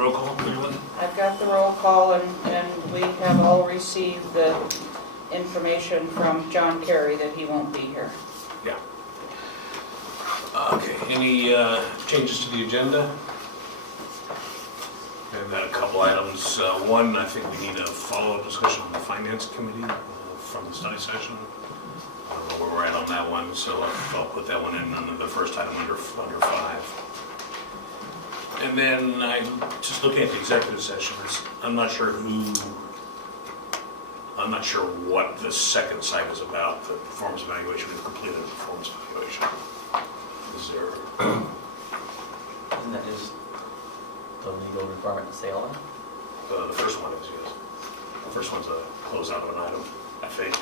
roll call, anyone? I've got the roll call, and we have all received the information from John Kerry that he won't be here. Yeah. Okay, any changes to the agenda? I've got a couple items. One, I think we need a follow-up discussion on the Finance Committee from the study session. I don't know where we're at on that one, so I'll put that one in under the first item under 5. And then I just looking at the executive sessions, I'm not sure what the second site is about, the performance evaluation. We've completed the performance evaluation. Is there? Isn't that just the legal requirement to say all that? The first one is, yes. The first one's a closeout of an item, I think.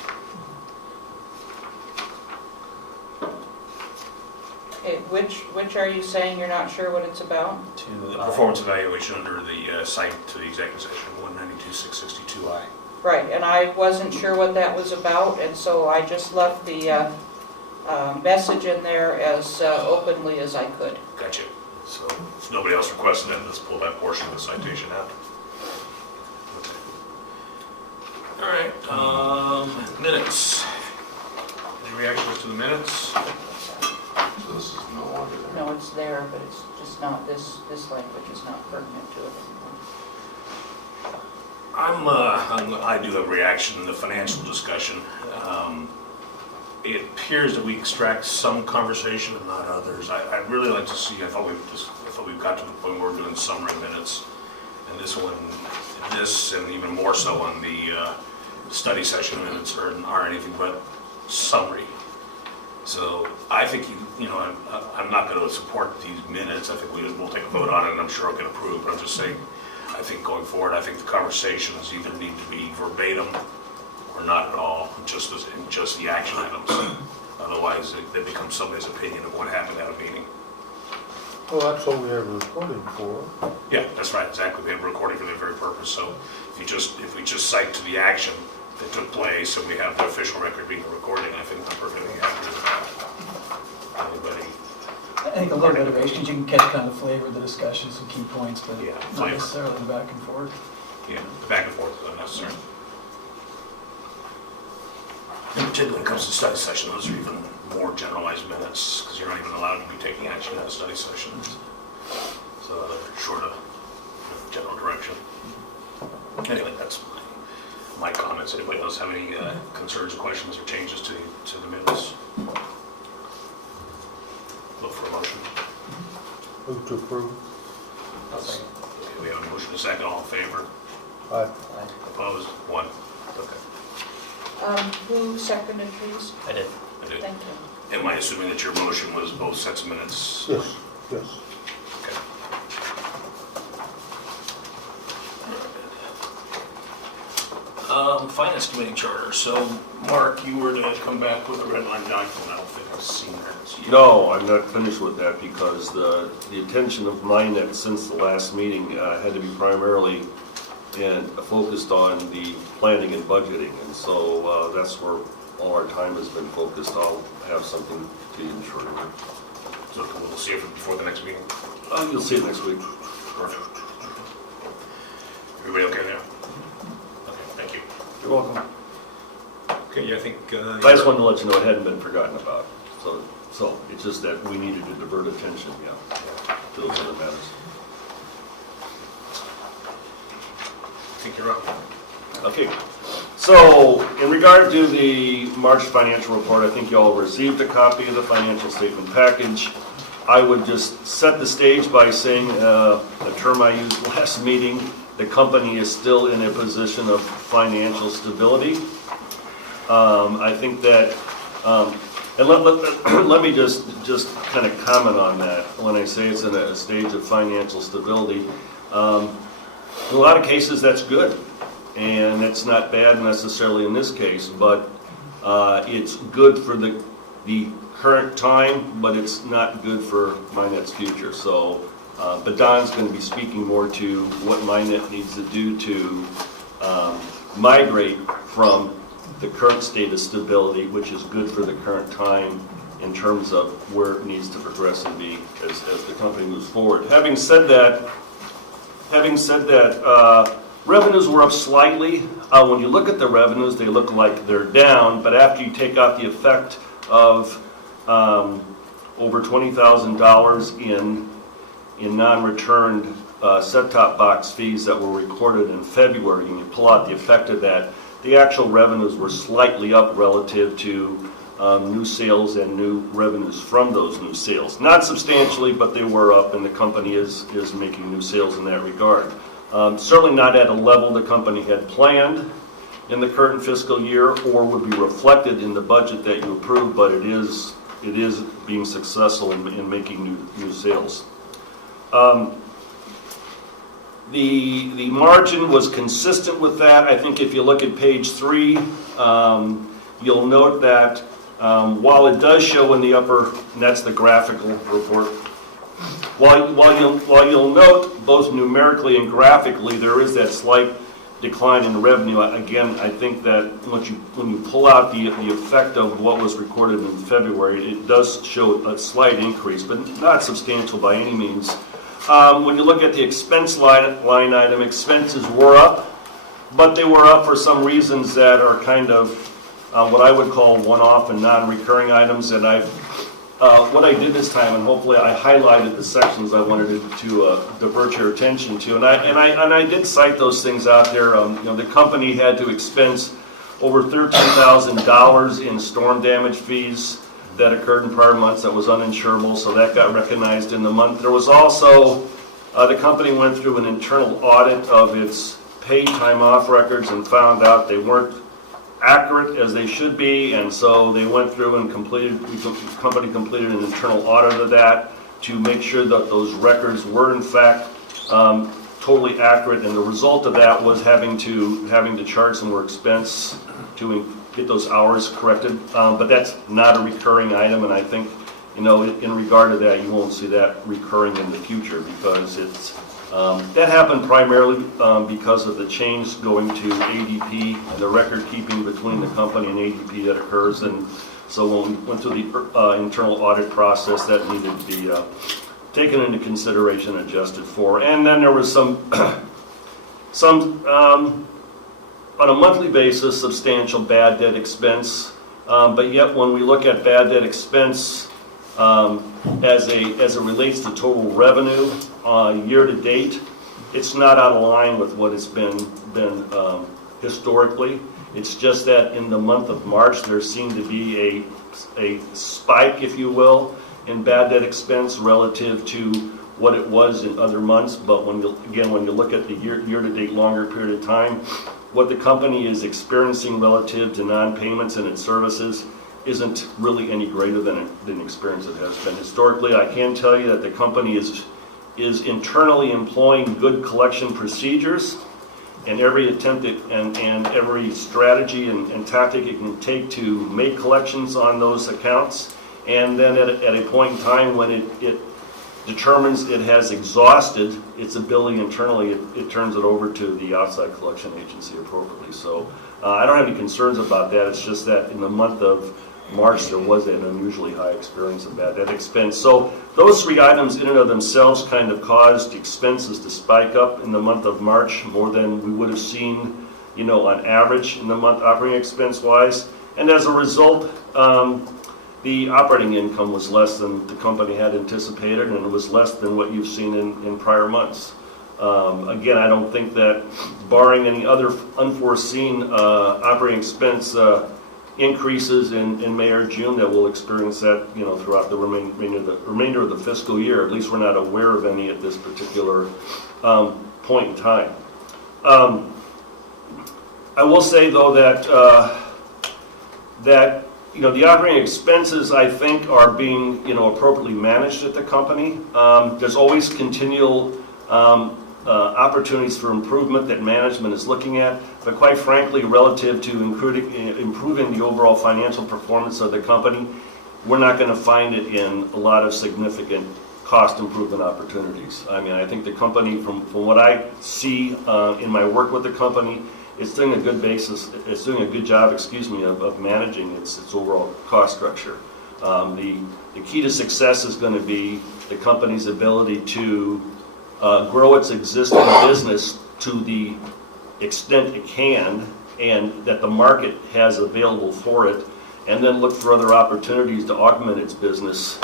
Okay, which are you saying you're not sure what it's about? The performance evaluation under the site to the executive session, 192.662I. Right, and I wasn't sure what that was about, and so I just left the message in there as openly as I could. Gotcha. So if nobody else requested it, let's pull that portion of the citation out. Okay. All right, minutes. Any reactions to the minutes? So this is no longer there. No, it's there, but it's just not, this language is not pertinent to it anymore. I do have a reaction in the financial discussion. It appears that we extract some conversation and not others. I'd really like to see, I thought we've got to the point where we're doing summary minutes. And this and even more so on the study session minutes are anything but summary. So I think, I'm not going to support these minutes. I think we'll take a vote on it and I'm sure I'll get approved, but I'm just saying, I think going forward, I think the conversations either need to be verbatim or not at all, just the action items. Otherwise, they become somebody's opinion of what happened at a meeting. Well, that's what we have a recording for. Yeah, that's right, exactly. We have a recording for that very purpose. So if we just cite to the action that took place and we have the official record being a recording, I think I'm perfectly happy with that. Anybody? I think a little bit of it, because you can catch kind of the flavor of the discussion, some key points, but Yeah, not flavor. necessarily the back and forth. Yeah, back and forth is unnecessary. In particular, when it comes to study session, those are even more generalized minutes, because you're not even allowed to be taking action in a study session. So they're short of general direction. Anyway, that's my comments. Anybody else have any concerns, questions, or changes to the minutes? Look for a motion. Move to approve. I'll second. Okay, we have a motion, a second, all in favor? Aye. Opposed? 1. Okay. Who seconded these? I did. I did. Thank you. Am I assuming that your motion was both sets of minutes? Yes, yes. Okay. Finance Committee charter. So, Mark, you were to come back with a red line document. I don't think I've seen that. No, I'm not finished with that because the attention of MINET since the last meeting had to be primarily focused on the planning and budgeting, and so that's where all our time has been focused. I'll have something to you shortly. So we'll see it before the next meeting. You'll see it next week. Perfect. Everybody okay there? Okay, thank you. You're welcome. Okay, I think... I just wanted to let you know it hadn't been forgotten about. So it's just that we needed to divert attention, to those other matters. I think you're up. Okay, so in regard to the March financial report, I think you all received a copy of the financial statement package. I would just set the stage by saying a term I used last meeting, the company is still in a position of financial stability. I think that, and let me just kind of comment on that when I say it's in a stage of financial stability. In a lot of cases, that's good, and it's not bad necessarily in this case, but it's good for the current time, but it's not good for MINET's future. So, but Don's going to be speaking more to what MINET needs to do to migrate from the current state of stability, which is good for the current time in terms of where it needs to progress and be as the company moves forward. Having said that, having said that, revenues were up slightly. When you look at the revenues, they look like they're down, but after you take out the effect of over $20,000 in non-returned set-top box fees that were recorded in February, and you pull out the effect of that, the actual revenues were slightly up relative to new sales and new revenues from those new sales. Not substantially, but they were up, and the company is making new sales in that regard. Certainly not at a level the company had planned in the current fiscal year or would be reflected in the budget that you approved, but it is being successful in making new sales. The margin was consistent with that. I think if you look at page 3, you'll note that while it does show in the upper, and that's the graphical report, while you'll note both numerically and graphically there is that slight decline in revenue. Again, I think that when you pull out the effect of what was recorded in February, it does show a slight increase, but not substantial by any means. When you look at the expense line item, expenses were up, but they were up for some reasons that are kind of what I would call one-off and non-recurring items. And what I did this time, and hopefully I highlighted the sections I wanted to divert your attention to, and I did cite those things out there. The company had to expense over $13,000 in storm damage fees that occurred in prior months that was uninsurable, so that got recognized in the month. There was also, the company went through an internal audit of its paid time off records and found out they weren't accurate as they should be, and so they went through and the company completed an internal audit of that to make sure that those records were in fact totally accurate, and the result of that was having to charge some more expense to get those hours corrected, but that's not a recurring item, and I think, in regard to that, you won't see that recurring in the future, because that happened primarily because of the change going to ADP and the record keeping between the company and ADP that occurs, and so when we went through the internal audit process, that needed to be taken into consideration and adjusted for. And then there was some on a monthly basis, substantial bad debt expense, but yet when we look at bad debt expense as it relates to total revenue year to date, it's not out of line with what it's been historically. It's just that in the month of March there seemed to be a spike, if you will, in bad debt expense relative to what it was in other months. But when you look at the year to date longer period of time, what the company is experiencing relative to non-payments and its services isn't really any greater than the experience it has been historically. I can tell you that the company is internally employing good collection procedures, and every attempt and every strategy and tactic it can take to make collections on those accounts, and then at a point in time when it determines it has exhausted its ability internally, it turns it over to the outside collection agency appropriately. So I don't have any concerns about that. It's just that in the month of March there was an unusually high experience of bad debt expense. So those three items in and of themselves kind of caused expenses to spike up in the month of March more than we would have seen, on average in the month operating expense wise. And as a result, the operating income was less than the company had anticipated, and it was less than what you've seen in prior months. Again, I don't think that, barring any other unforeseen operating expense increases in May or June, that we'll experience that throughout the remainder of the fiscal year. At least we're not aware of any at this particular point in time. I will say though that the operating expenses, I think, are being appropriately managed at the company. There's always continual opportunities for improvement that management is looking at, but quite frankly, relative to improving the overall financial performance of the company, we're not going to find it in a lot of significant cost improvement opportunities. I mean, I think the company, from what I see in my work with the company, it's doing a good job, of managing its overall cost structure. The key to success is going to be the company's ability to grow its existing business to the extent it can, and that the market has available for it, and then look for other opportunities to augment its business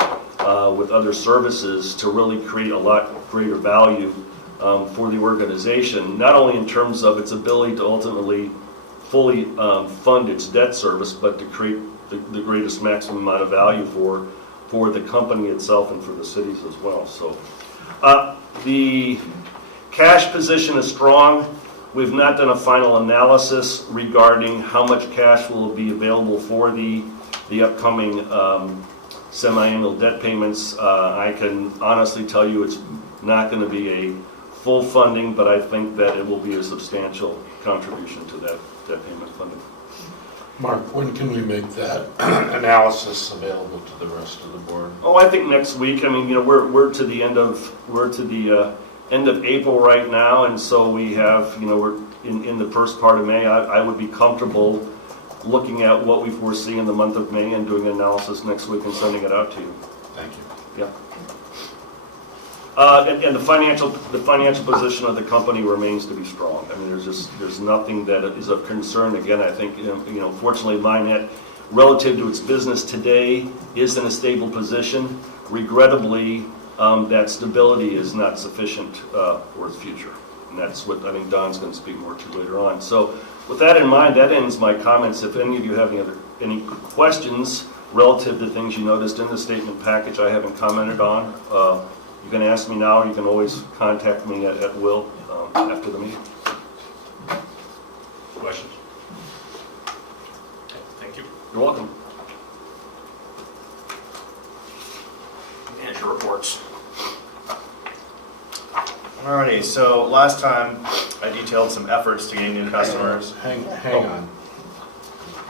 with other services to really create a lot greater value for the organization, not only in terms of its ability to ultimately fully fund its debt service, but to create the greatest maximum amount of value for the company itself and for the cities as well. So the cash position is strong. We've not done a final analysis regarding how much cash will be available for the upcoming semi-annual debt payments. I can honestly tell you it's not going to be a full funding, but I think that it will be a substantial contribution to that payment funding. Mark, when can we make that analysis available to the rest of the board? Oh, I think next week. I mean, we're to the end of end of April right now, and so we have, we're in the first part of May. I would be comfortable looking at what we foresee in the month of May and doing an analysis next week and sending it out to you. Thank you. Yeah. And the financial position of the company remains to be strong. I mean, there's nothing that is of concern. Again, I think, fortunately, MINET, relative to its business today, is in a stable position. Regrettably, that stability is not sufficient for its future. And that's what I think Don's going to speak more to later on. So with that in mind, that ends my comments. If any of you have any questions relative to things you noticed in the statement package I haven't commented on, you can ask me now, or you can always contact me at will after the meeting. Questions? Okay, thank you. You're welcome. And your reports. Alrighty, so last time I detailed some efforts to gain new customers. Hang on.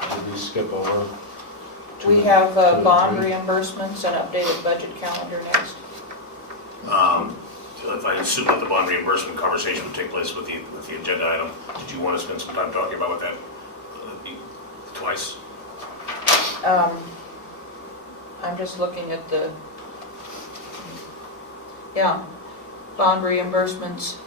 Did we skip over? We have bond reimbursements and updated budget calendar next. If I assume that the bond reimbursement conversation would take place with the agenda item, did you want to spend some time talking about what that twice? I'm just looking at the, bond reimbursements,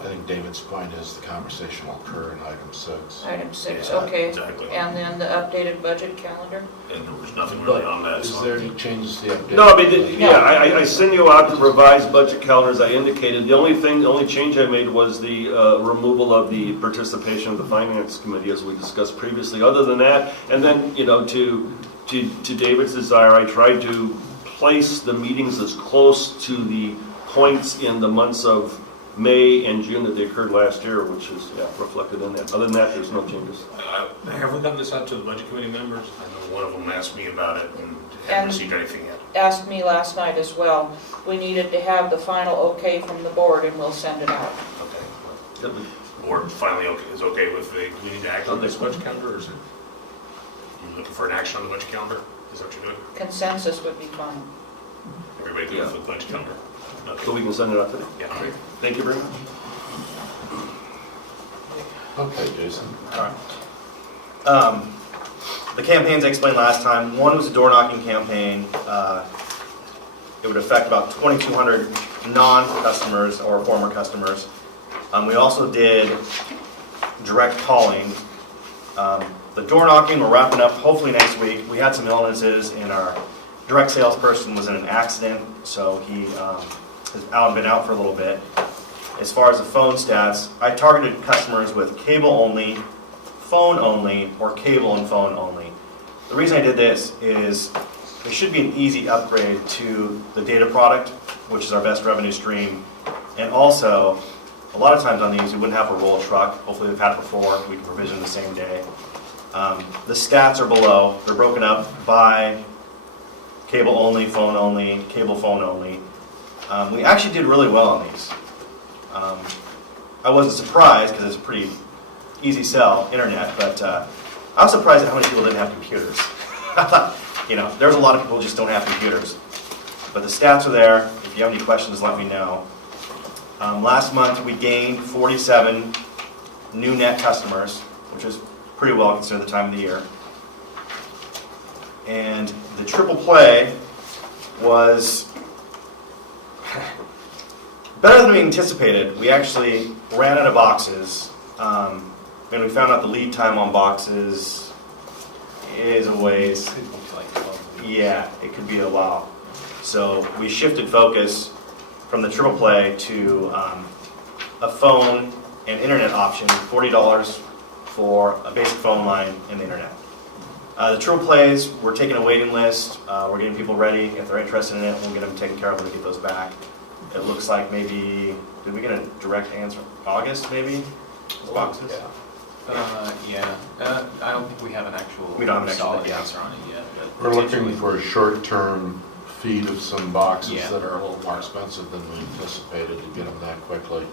I think David's point is the conversation will occur in item 6. item 6, Yeah, okay. exactly. And then the updated budget calendar? And there was nothing really on that. Is so- there any changes to the update? No, I mean, I send you out the revised budget calendar as I indicated. The only change I made was the removal of the participation of the finance committee as we discussed previously. Other than that, and then, to David's desire, I tried to place the meetings as close to the points in the months of May and June that they occurred last year, which is reflected in that. Other than that, there's no changes. Have we gotten this out to the budget committee members? I know one of them asked me about it and haven't And- received anything yet. Asked me last night as well. We needed to have the final okay from the board and we'll send it out. Okay. Yep. The board finally is okay with the, do we need to act on this budget calendar, or is it? You looking for an action on the budget calendar? Is that what you're doing? Consensus would be fine. Everybody good with the budget calendar? Okay. So we can send it out today. Yeah. Thank you very much. Okay, Jason. The campaigns I explained last time, one was a door knocking campaign. It would affect about 2,200 non-customers or former customers. We also did direct calling. The door knocking, we're wrapping up hopefully next week. We had some illnesses and our direct salesperson was in an accident, so he has been out for a little bit. As far as the phone stats, I targeted customers with cable only, phone only, or cable and phone only. The reason I did this is there should be an easy upgrade to the data product, which is our best revenue stream. And also, a lot of times on these, you wouldn't have to roll a truck. Hopefully we've had it before, we can provision the same day. The stats are below. They're broken up by cable only, phone only, cable phone only. We actually did really well on these. I wasn't surprised because it's a pretty easy sell, internet, but I was surprised at how many people didn't have computers. I thought, there's a lot of people who just don't have computers. But the stats are there. If you have any questions, let me know. Last month we gained 47 new net customers, which is pretty well considered the time of the year. And the triple play was better than we anticipated. We actually ran out of boxes, and we found out the lead time on boxes is a ways. Could be like 12 weeks. Yeah, it could be a while. So we shifted focus from the triple play to a phone and internet option, $40 for a basic phone line and the internet. The triple plays, we're taking a waiting list. We're getting people ready. If they're interested in it, we'll get them taken care of when we get those back. It looks like maybe, did we get a direct answer? August, maybe? Those boxes? Yeah. I don't think we have an actual We don't have an actual, solid yeah. answer on it yet. But We're looking potentially- for a short-term feed of some boxes Yeah. that are a little more expensive than we anticipated to get them that quickly.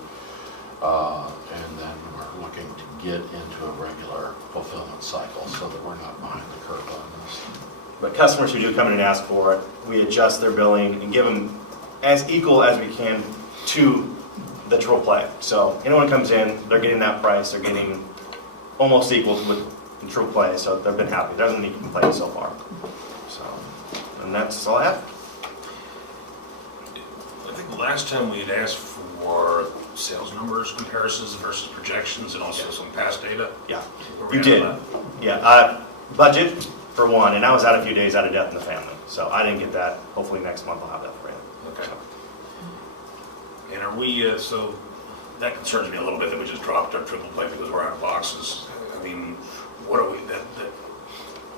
And then we're looking to get into a regular fulfillment cycle so that we're not behind the curve on this. But customers who do come in and ask for it, we adjust their billing and give them as equal as we can to the triple play. So anyone who comes in, they're getting that price, they're getting almost equal to with the triple play, so they've been happy. There hasn't been any complaints so far. So, and that's all I have. I think the last time we had asked for sales numbers, comparisons versus projections, and also some past data. Yeah, Where we you at did. on Yeah, budget for one, and I was out a few days out of death in the family, so I didn't get that. Hopefully next month I'll have that for you. that? Okay. And are we, so that concerns me a little bit that we just dropped our triple play because we're out of boxes. I mean, what are we, that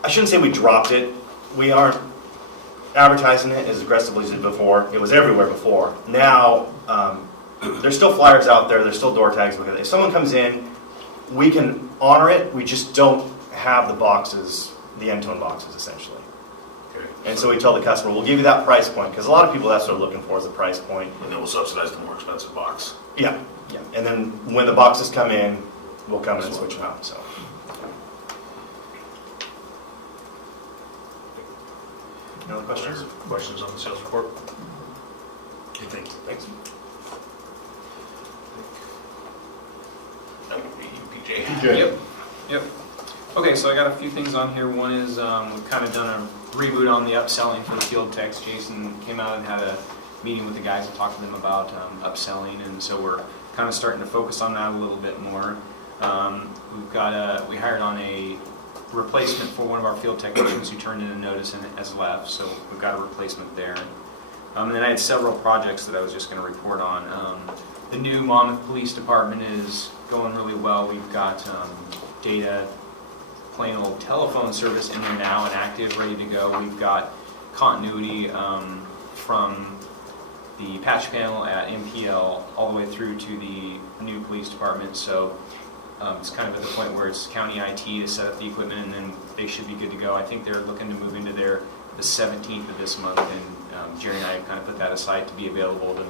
I shouldn't say we dropped it. We aren't advertising it as aggressively as we did before. It was everywhere before. Now, there's still flyers out there. There's still door tags. If someone comes in, we can honor it. We just don't have the boxes, the end-tone boxes, essentially. okay. And so we tell the customer, we'll give you that price point, because a lot of people, that's what they're looking for is a price point. And then we'll subsidize the more expensive box. Yeah, yeah. And then when the boxes come in, we'll come in and switch them out, so. Any other questions? Questions on the sales report? You think? Thanks. That would be you, PJ. PJ. Yep. Okay, so I got a few things on here. One is we've kind of done a reboot on the upselling for the field techs. Jason came out and had a meeting with the guys and talked to them about upselling, and so we're kind of starting to focus on that a little bit more. We hired on a replacement for one of our field technicians who turned in a notice and has left, so we've got a replacement there. And then I had several projects that I was just going to report on. The new Monmouth Police Department is going really well. We've got data, plain old telephone service in there now and active, ready to go. We've got continuity from the patch panel at MPL all the way through to the new police department. So it's kind of at the point where it's county IT to set up the equipment, and then they should be good to go. I think they're looking to move into the 17th of this month, and Jerry and I have kind of put that aside to be available to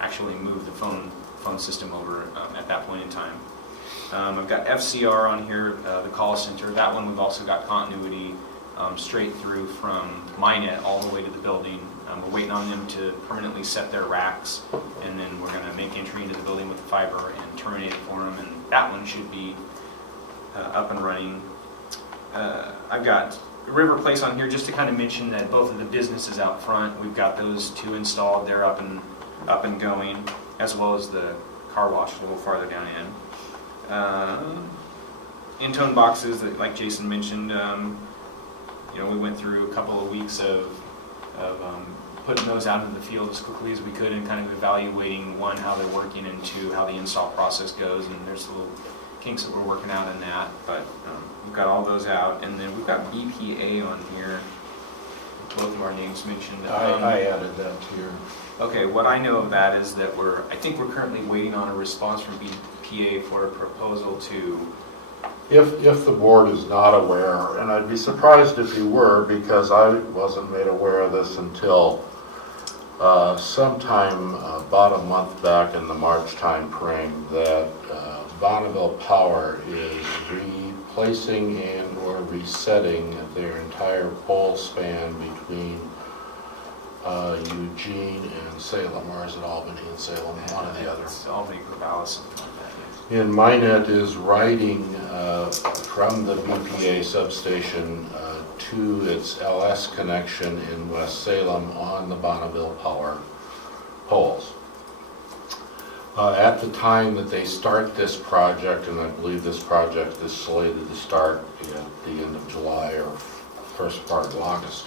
actually move the phone system over at that point in time. I've got FCR on here, the call center. That one we've also got continuity straight through from MINET all the way to the building. We're waiting on them to permanently set their racks, and then we're going to make entry into the building with the fiber and terminate it for them, and that one should be up and running. I've got River Place on here just to kind of mention that both of the businesses out front, we've got those two installed. They're up and going, as well as the car wash a little farther down in. In-tone boxes, that, like Jason mentioned, we went through a couple of weeks of putting those out into the field as quickly as we could and kind of evaluating, one, how they're working, and two, how the install process goes. And there's little kinks that we're working out in that, but we've got all those out. And then we've got BPA on here, both of our names mentioned. I added that to your. Okay, what I know of that is that I think we're currently waiting on a response from BPA for a proposal to. If the board is not aware, and I'd be surprised if you were, because I wasn't made aware of this until sometime about a month back in the March time frame, that Bonneville Power is replacing and or resetting their entire pole span between Eugene and Salem, or is it Albany and Salem, one or the other? It's Albany Corvallis, something like that. And MINET is riding from the BPA substation to its LS connection in West Salem on the Bonneville Power poles. At the time that they start this project, and I believe this project is slated to start at the end of July or first part of August,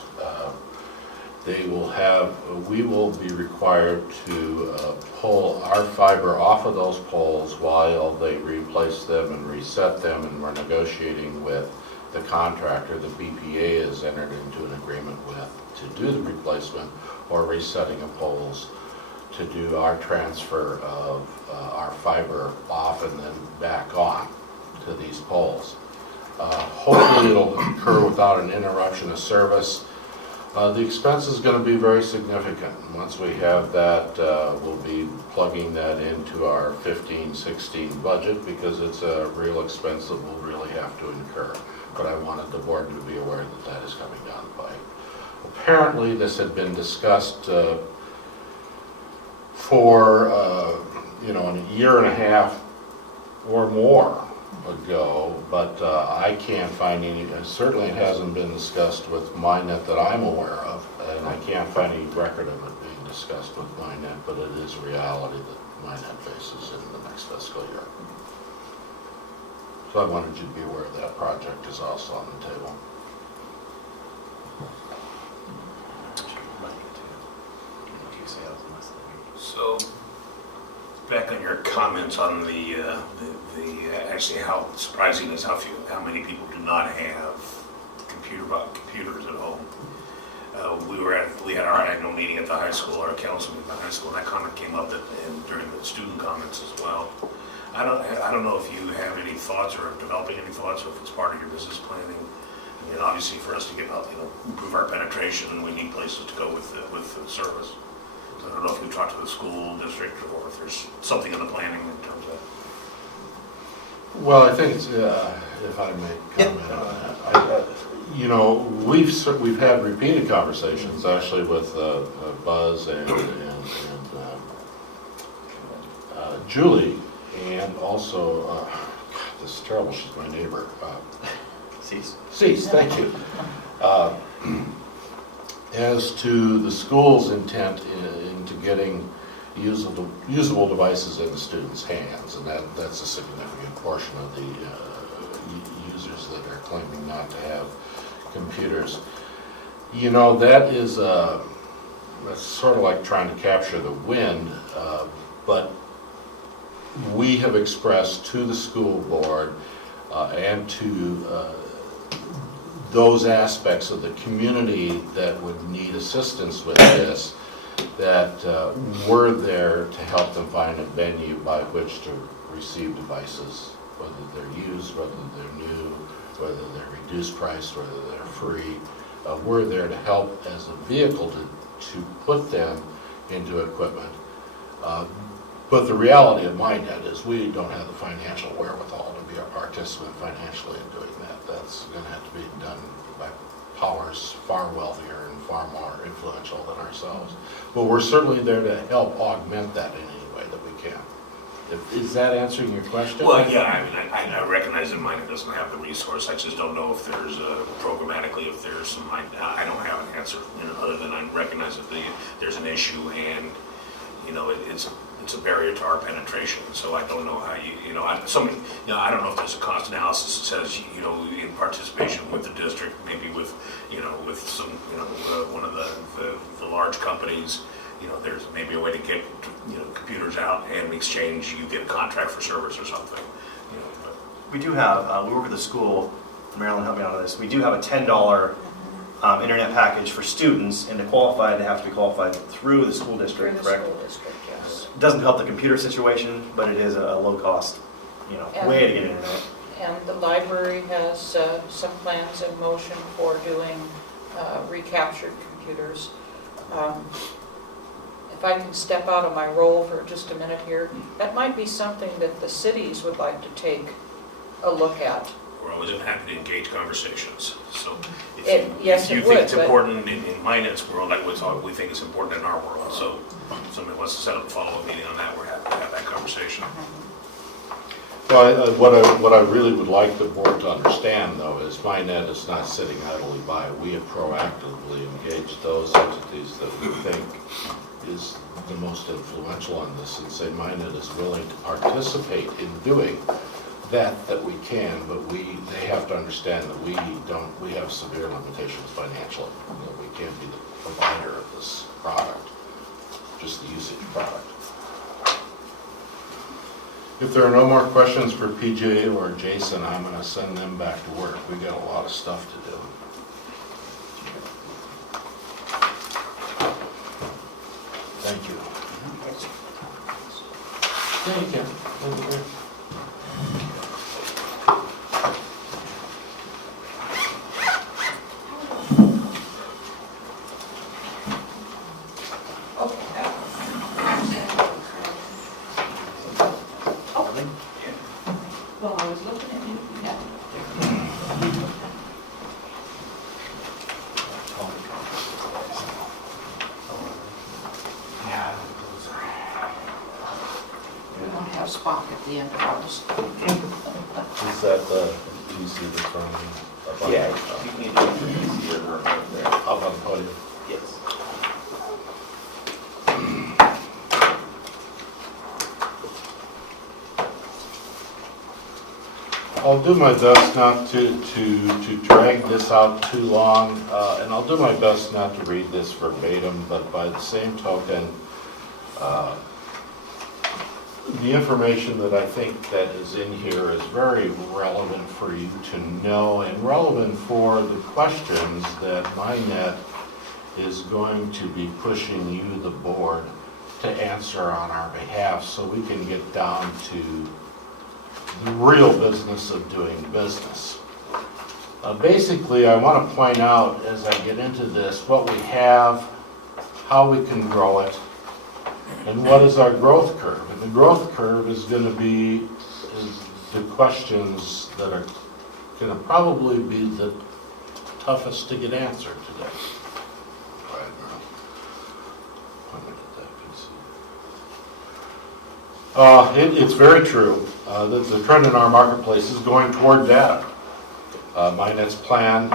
we will be required to pull our fiber off of those poles while they replace them and reset them, and we're negotiating with the contractor that BPA has entered into an agreement with to do the replacement or resetting of poles, to do our transfer of our fiber off and then back on to these poles. Hopefully it'll occur without an interruption of service. The expense is going to be very significant. Once we have that, we'll be plugging that into our 15-16 budget, because it's a real expense that we'll really have to incur. But I wanted the board to be aware that that is coming down the pipe. Apparently this had been discussed for a year and a half or more ago, but I can't find any, certainly it hasn't been discussed with MINET that I'm aware of, and I can't find any record of it being discussed with MINET, but it is a reality that MINET faces in the next fiscal year. So I wanted you to be aware that project is also on the table. So, back on your comments on actually how surprising is how many people do not have computers at home. We had our annual meeting at the high school, our council meeting at the high school, and that comment came up during the student comments as well. I don't know if you have any thoughts or are developing any thoughts, or if it's part of your business planning. I mean, obviously for us to get out, improve our penetration, we need places to go with the service. I don't know if we talked to the school district, or if there's something in the planning in terms of. Well, I think it's, if I may comment on that, we've had repeated conversations actually with Buzz and Julie, and also, this is terrible, she's my neighbor. Cease, thank you. As to the school's intent into getting usable devices in the students' hands, and that's a significant portion of the users that are claiming not to have computers. That is that's sort of like trying to capture the wind, but we have expressed to the school board and to those aspects of the community that would need assistance with this, that we're there to help them find a venue by which to receive devices, whether they're used, whether they're new, whether they're reduced price, whether they're free. We're there to help as a vehicle to put them into equipment. But the reality of MINET is we don't have the financial wherewithal to be a participant financially in doing that. That's going to have to be done by powers far wealthier and far more influential than ourselves. But we're certainly there to help augment that in any way that we can. Is that answering your question? Well, yeah, I mean, I recognize that MINET doesn't have the resource. I just don't know if there's programmatically, if there's some, I don't have an answer, other than I recognize that there's an issue, and it's a barrier to our penetration. So I don't know how I don't know if there's a cost analysis that says, in participation with the district, maybe with some, one of the large companies, there's maybe a way to get, computers out, and in exchange you get a contract for service or something. But. We do have, we work with the school, Marilyn helped me out on this, we do have a $10 internet package for students, and to qualify, they have to be qualified through the school district, correct? Through the school district, yes. It doesn't help the computer situation, but it is a low cost, way to get internet. And the library has some plans in motion for doing recaptured computers. If I can step out of my role for just a minute here, that might be something that the cities would like to take a look at. We're always happy to engage conversations. So if you it think would, it's important in MINET's world, like we think it's important in our world. So if somebody wants to set up a follow-up meeting on that, we're happy to have that conversation. Well, what I really would like the board to understand, though, is MINET is not sitting idly by. We have proactively engaged those entities that we think is the most influential on this and say MINET is willing to participate in doing that we can, but they have to understand that we have severe limitations financially. You know, we can't be the provider of this product, just the usage product. If there are no more questions for PJ or Jason, I'm going to send them back to work. We got a lot of stuff to do. Thank you. Thank you. Thank you. Well, I was looking at you, yeah. We don't have Spock at the end of ours. Is that the, do you see the front? Yeah, you can see it right there. Up on the podium. Yes. I'll do my best not to drag this out too long, and I'll do my best not to read this verbatim, but by the same token, the information that I think that is in here is very relevant for you to know and relevant for the questions that MINET is going to be pushing you, the board, to answer on our behalf so we can get down to the real business of doing business. Basically, I want to point out as I get into this what we have, how we can grow it, and what is our growth curve. And the growth curve is going to be the questions that are going to probably be the toughest to get answered today. Go ahead, Merle. Let me get that piece. It's very true that the trend in our marketplace is going toward data. MINET's plan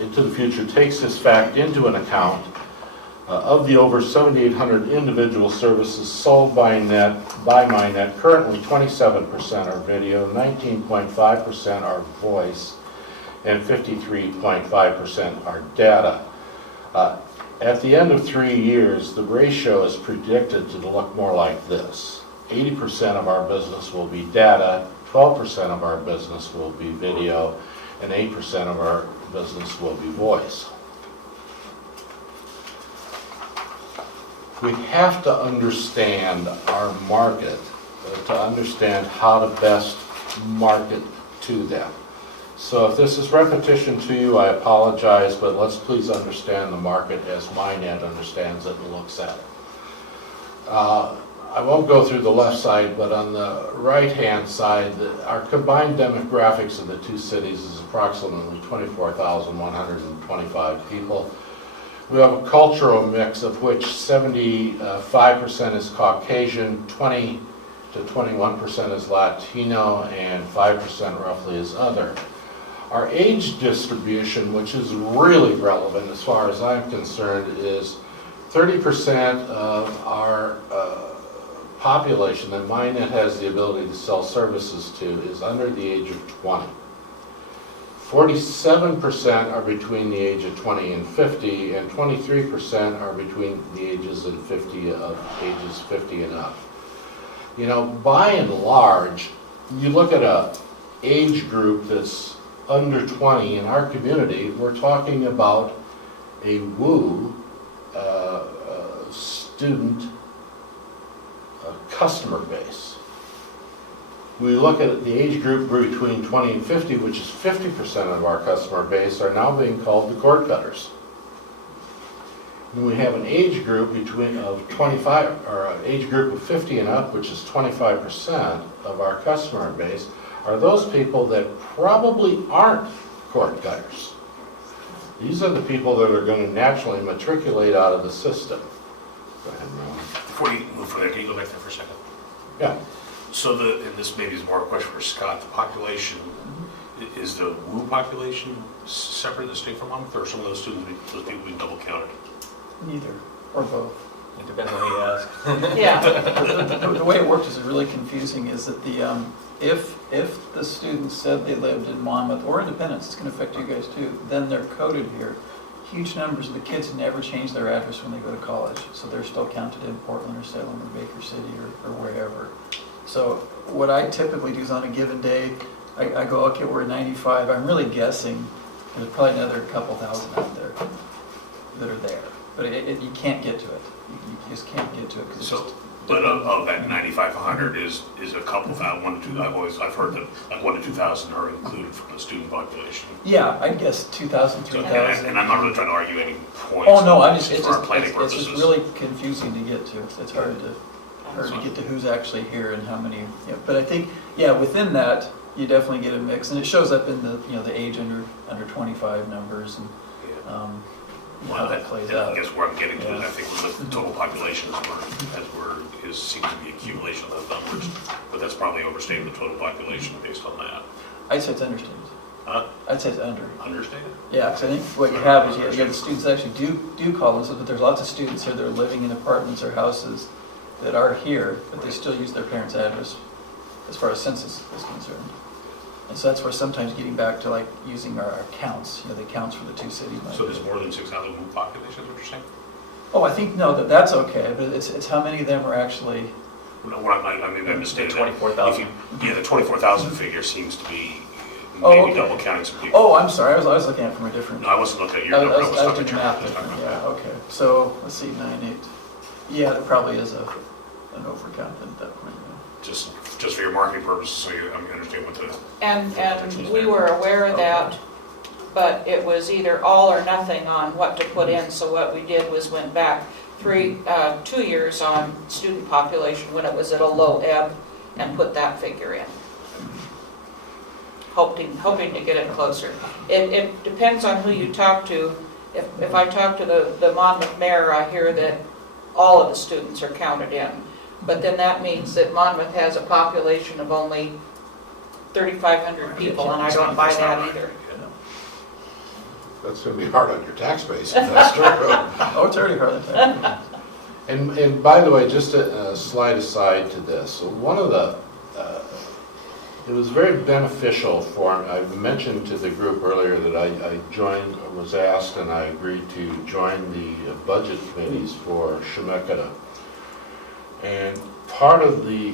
into the future takes this fact into an account. Of the over 7,800 individual services sold by MINET, currently 27% are video, 19.5% are voice, and 53.5% are data. At the end of 3 years, the ratio is predicted to look more like this. 80% of our business will be data, 12% of our business will be video, and 8% of our business will be voice. We have to understand our market to understand how to best market to them. So if this is repetition to you, I apologize, but let's please understand the market as MINET understands it and looks at it. I won't go through the left side, but on the right-hand side, our combined demographics of the two cities is approximately 24,125 people. We have a cultural mix of which 75% is Caucasian, 20 to 21% is Latino, and 5% roughly is other. Our age distribution, which is really relevant as far as I'm concerned, is 30% of our population that MINET has the ability to sell services to is under the age of 20. 47% are between the age of 20 and 50, and 23% are between the ages of 50 and up. You know, by and large, you look at a age group that's under 20 in our community, we're talking about a WU student customer base. We look at the age group between 20 and 50, which is 50% of our customer base, are now being called the cord cutters. And we have an age group of 25, or an age group of 50 and up, which is 25% of our customer base, are those people that probably aren't cord cutters. These are the people that are going to naturally matriculate out of the system. Go ahead, Ron. Before you move further, can you go back there for a second? Yeah. So and this maybe is more a question for Scott, the population, is the WU population separate in the state from Monmouth, or some of those students, those people being double counted? Neither, or both. It depends on who you ask. Yeah, The way it worked is really confusing, is that if the students said they lived in Monmouth or Independence, it's gonna affect you guys too, then they're coded here. Huge numbers of the kids never change their address when they go to college, so they're still counted in Portland or Salem or Baker City or wherever. So what I typically do is on a given day, I go, okay, we're at 95, I'm really guessing there's probably another couple thousand out there that are there. But you can't get to it. You just can't get to it. 'Cause it's So, just- but of that 9,500 is a couple thousand, 1 to 2, I've heard that like 1 to 2,000 are included from the student population. Yeah, I guess 2,000, So, 3,000. and I'm not really trying to argue any points. Oh, no, on I'm this just, for our planning it's purposes. just really confusing to get to. It's hard to get to who's actually here and how many. Yeah, but I think, yeah, within that, you definitely get a mix, and it shows up in the age under 25 numbers and Yeah. how that plays I out. guess where I'm getting to is Yeah. I think with the total population seems to be accumulation of those numbers, but that's probably overstating the total population based on that. I'd say it's understated. Huh? I'd say it's under. Understated? Yeah, because I think what you have is you have the students that actually do call themselves, but there's lots of students here that are living in apartments or houses that are here, but they still use their parents' address as far as census is concerned. And so that's where sometimes getting back to like using our counts, the counts for the two cities. So there's more than 6,000 population, is what you're saying? Oh, I think, no, that's okay, but it's how many of them are actually, No, what I mean, I misstated that. 24,000. Yeah, the 24,000 figure seems to be Oh, maybe okay. double counting some people. oh, I'm sorry, I was looking at it from a different. No, I wasn't looking at your I number, I was was talking doing about your math I was talking different, about yeah, okay. So, let's see, 9, 8. Yeah, there probably is an overcount at that point. Yeah. just for your marketing purposes, so you understand what the. and we were aware of that, but it was either all or nothing on what to put in. So what we did was went back 2 years on student population when it was at a low ebb and put that figure in. Hoping to get it closer. It depends on who you talk to. If I talk to the Monmouth mayor, I hear that all of the students are counted in. But then that means that Monmouth has a population of only 3,500 people, and I don't buy that either. That's gonna be hard on your tax base if that's true. Oh, it's already hard to And by the way, just a slide aside to this, so one of the, it was very beneficial for, I mentioned to the group earlier that I joined, was asked and I agreed to join the budget committees for Chemeketa. And part of the,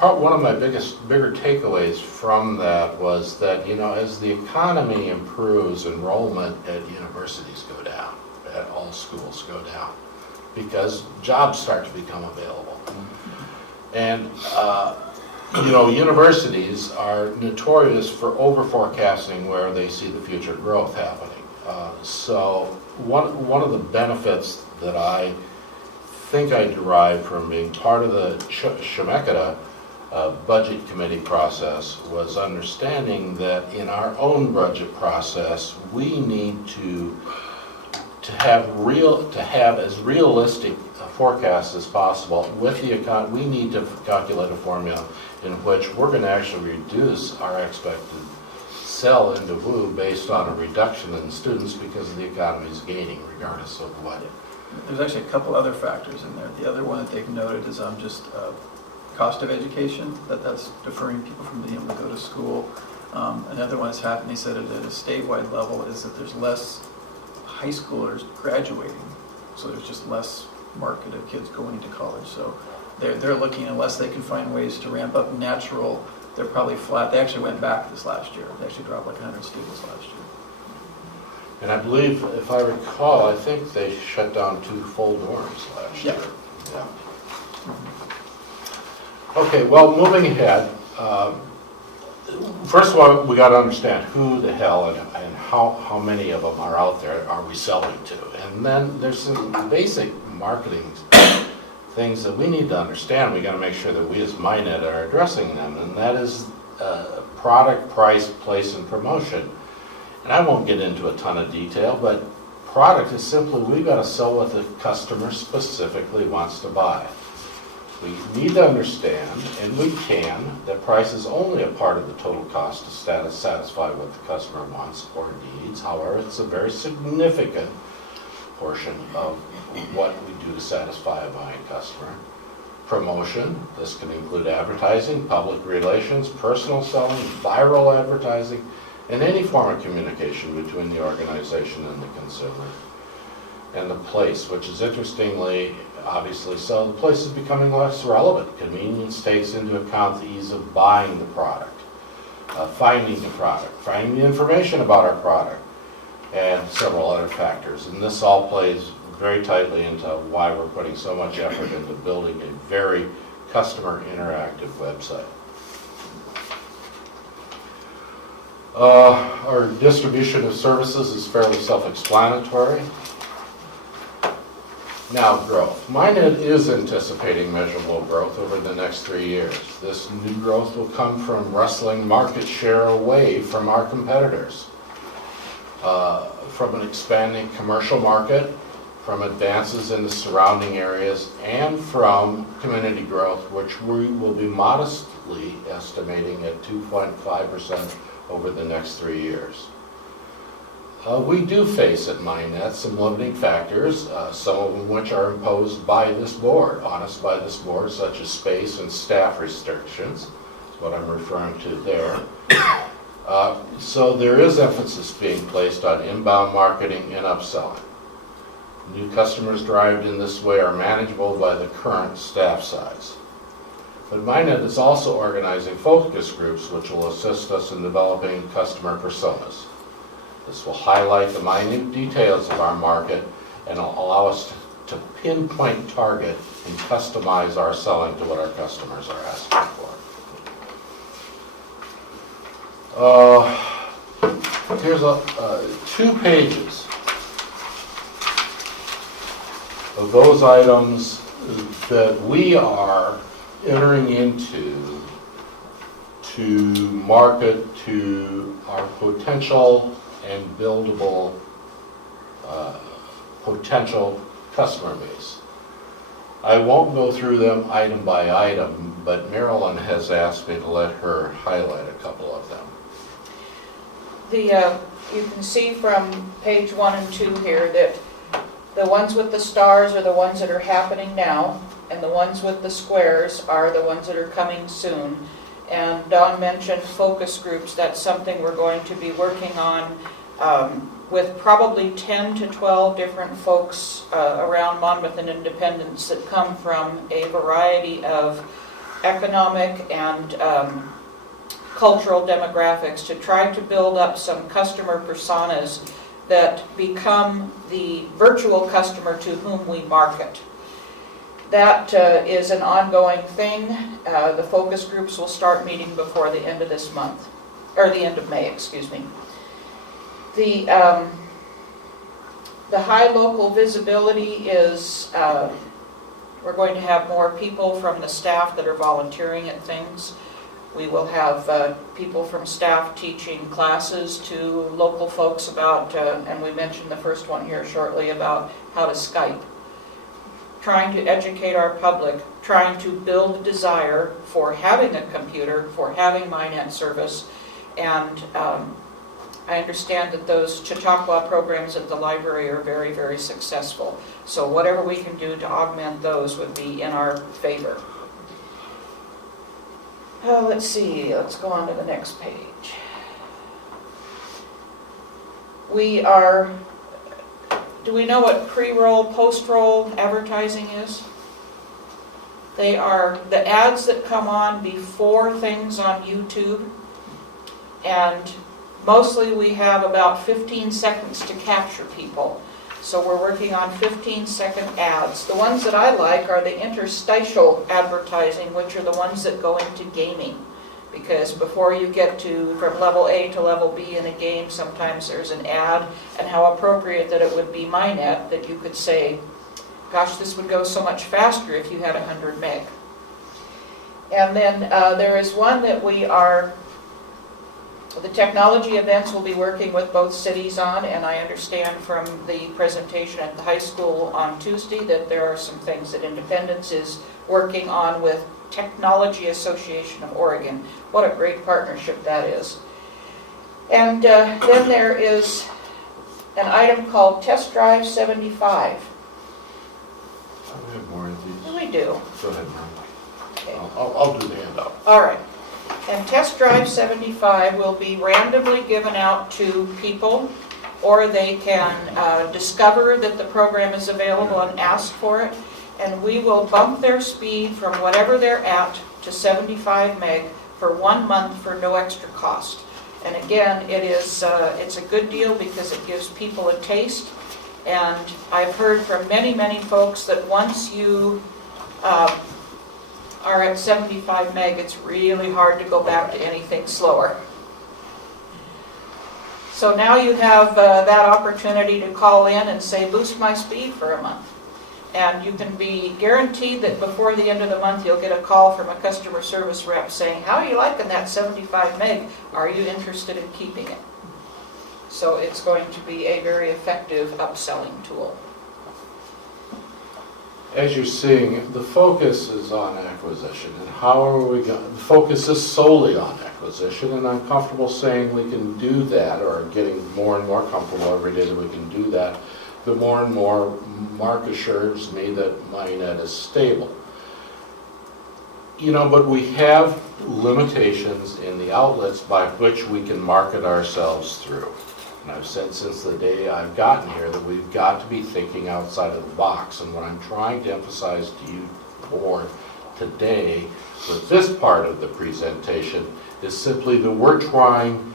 one of my bigger takeaways from that was that, as the economy improves, enrollment at universities go down, at all schools go down, because jobs start to become available. And, universities are notorious for over-forecasting where they see the future growth happening. So one of the benefits that I think I derived from being part of the Chemeketa budget committee process was understanding that in our own budget process, we need to have as realistic a forecast as possible with the economy. We need to calculate a formula in which we're going to actually reduce our expected sell into WU based on a reduction in students because the economy is gaining regardless of what. There's actually a couple other factors in there. The other one that they've noted is just cost of education, that's deferring people from being able to go to school. Another one that's happened, they said at a statewide level, is that there's less high schoolers graduating. So there's just less market of kids going to college. So they're looking, unless they can find ways to ramp up natural, they're probably flat. They actually went back this last year. They actually dropped like 100 students last year. And I believe, if I recall, I think they shut down 2 full dorms last year. Yeah. Okay, well, moving ahead, first of all, we got to understand who the hell and how many of them are out there are we selling to. And then there's some basic marketing things that we need to understand. We got to make sure that we as MINET are addressing them, and that is product, price, place, and promotion. And I won't get into a ton of detail, but product is simply we've got to sell what the customer specifically wants to buy. We need to understand, and we can, that price is only a part of the total cost to satisfy what the customer wants or needs. However, it's a very significant portion of what we do to satisfy a buying customer. Promotion, this can include advertising, public relations, personal selling, viral advertising, and any form of communication between the organization and the consumer. And the place, which is interestingly, obviously so, the place is becoming less relevant. Convenience takes into account the ease of buying the product, finding the product, finding the information about our product, and several other factors. And this all plays very tightly into why we're putting so much effort into building a very customer interactive website. Our distribution of services is fairly self-explanatory. Now, growth. MINET is anticipating measurable growth over the next 3 years. This new growth will come from wrestling market share away from our competitors, from an expanding commercial market, from advances in the surrounding areas, and from community growth, which we will be modestly estimating at 2.5% over the next 3 years. We do face at MINET some limiting factors, some of which are imposed by this board, on us by this board, such as space and staff restrictions. That's what I'm referring to there. So there is emphasis being placed on inbound marketing and upselling. New customers derived in this way are manageable by the current staff size. But MINET is also organizing focus groups which will assist us in developing customer personas. This will highlight the minute details of our market and allow us to pinpoint, target, and customize our selling to what our customers are asking for. Here's 2 pages of those items that we are entering into to market to our potential and buildable potential customer base. I won't go through them item by item, but Marilyn has asked me to let her highlight a couple of them. You can see from page 1 and 2 here that the ones with the stars are the ones that are happening now, and the ones with the squares are the ones that are coming soon. And Don mentioned focus groups. That's something we're going to be working on with probably 10 to 12 different folks around Monmouth and Independence that come from a variety of economic and cultural demographics to try to build up some customer personas that become the virtual customer to whom we market. That is an ongoing thing. The focus groups will start meeting before the end of this month, or the end of May, excuse me. The high local visibility is, we're going to have more people from the staff that are volunteering at things. We will have people from staff teaching classes to local folks about, and we mentioned the first one here shortly, about how to Skype. Trying to educate our public, trying to build desire for having a computer, for having MINET service, and I understand that those Chautauqua programs at the library are very, very successful. So whatever we can do to augment those would be in our favor. Let's see, let's go on to the next page. Do we know what pre-roll, post-roll advertising is? They are the ads that come on before things on YouTube, and mostly we have about 15 seconds to capture people. So we're working on 15-second ads. The ones that I like are the interstitial advertising, which are the ones that go into gaming. Because before you get from level A to level B in a game, sometimes there's an ad, and how appropriate that it would be MINET that you could say, gosh, this would go so much faster if you had 100 meg. And then there is one that the technology events will be working with both cities on, and I understand from the presentation at the high school on Tuesday that there are some things that Independence is working on with Technology Association of Oregon. What a great partnership that is. And then there is an item called Test Drive 75. We have more of these. We do. Go ahead, Mary. Okay. I'll do the handout. All right. And Test Drive 75 will be randomly given out to people, or they can discover that the program is available and ask for it. And we will bump their speed from whatever they're at to 75 meg for 1 month for no extra cost. And again, it's a good deal because it gives people a taste. And I've heard from many, many folks that once you are at 75 meg, it's really hard to go back to anything slower. So now you have that opportunity to call in and say, boost my speed for a month. And you can be guaranteed that before the end of the month, you'll get a call from a customer service rep saying, how are you liking that 75 meg? Are you interested in keeping it? So it's going to be a very effective upselling tool. As you're seeing, the focus is on acquisition, and how are we going? The focus is solely on acquisition, and I'm comfortable saying we can do that, or getting more and more comfortable every day that we can do that. The more and more Mark assures me that MINET is stable. You know, but we have limitations in the outlets by which we can market ourselves through. And I've said since the day I've gotten here that we've got to be thinking outside of the box. And what I'm trying to emphasize to you, board, today with this part of the presentation is simply that we're trying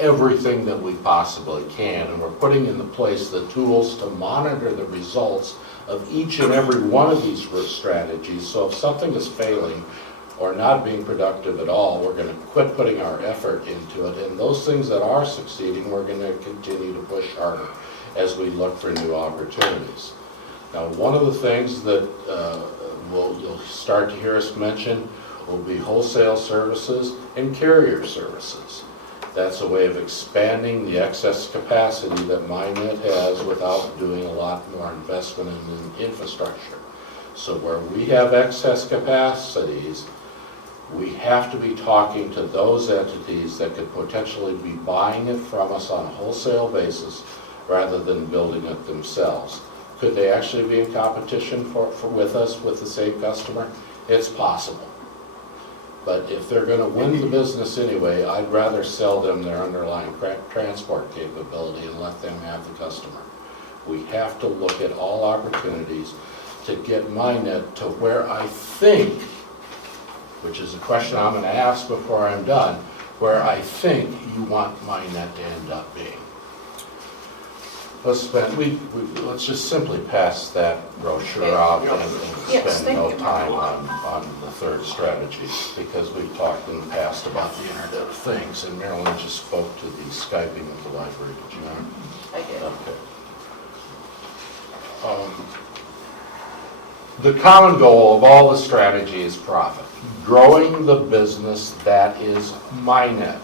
everything that we possibly can, and we're putting into place the tools to monitor the results of each and every one of these strategies. So if something is failing or not being productive at all, we're going to quit putting our effort into it, and those things that are succeeding, we're going to continue to push harder as we look for new opportunities. Now, one of the things that you'll start to hear us mention will be wholesale services and carrier services. That's a way of expanding the excess capacity that MINET has without doing a lot more investment in infrastructure. So where we have excess capacities, we have to be talking to those entities that could potentially be buying it from us on a wholesale basis rather than building it themselves. Could they actually be in competition with us with the same customer? It's possible. But if they're going to win the business anyway, I'd rather sell them their underlying transport capability and let them have the customer. We have to look at all opportunities to get MINET to where I think, which is a question I'm going to ask before I'm done, where I think you want MINET to end up being. Let's just simply pass that brochure out and Yes, spend thank no you. time on the third strategy, because we've talked in the past about the Internet of Things, and Marilyn just spoke to the Skyping of the library. Did you know? I did. Okay. The common goal of all the strategy is profit. Growing the business that is MINET.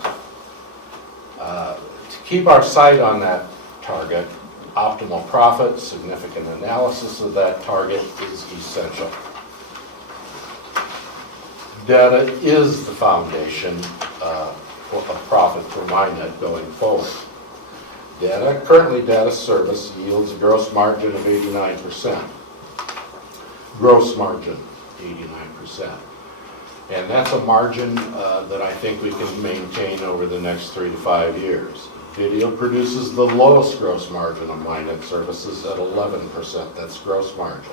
To keep our sight on that target, optimal profit, significant analysis of that target is essential. Data is the foundation of profit for MINET going forward. Currently data service yields a gross margin of 89%. Gross margin, 89%. And that's a margin that I think we can maintain over the next 3 to 5 years. Video produces the lowest gross margin of MINET services at 11%. That's gross margin.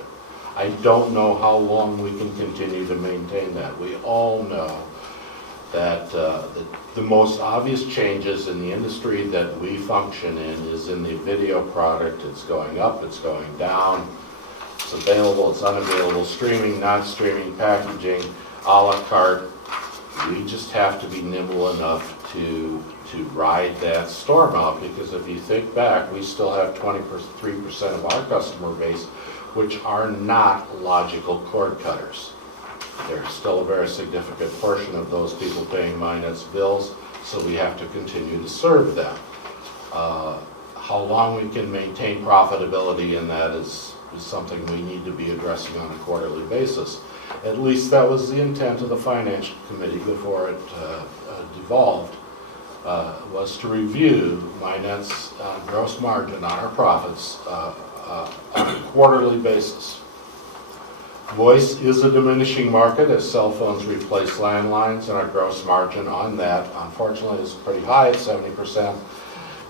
I don't know how long we can continue to maintain that. We all know that the most obvious changes in the industry that we function in is in the video product. It's going up, it's going down, it's available, it's unavailable, streaming, not streaming, packaging, a la carte. We just have to be nimble enough to ride that storm out, because if you think back, we still have 23% of our customer base which are not logical cord cutters. There's still a very significant portion of those people paying MINET's bills, so we have to continue to serve them. How long we can maintain profitability in that is something we need to be addressing on a quarterly basis. At least that was the intent of the Financial Committee before it devolved was to review MINET's gross margin on our profits on a quarterly basis. Voice is a diminishing market as cell phones replace landlines, and our gross margin on that, unfortunately, is pretty high at 70%,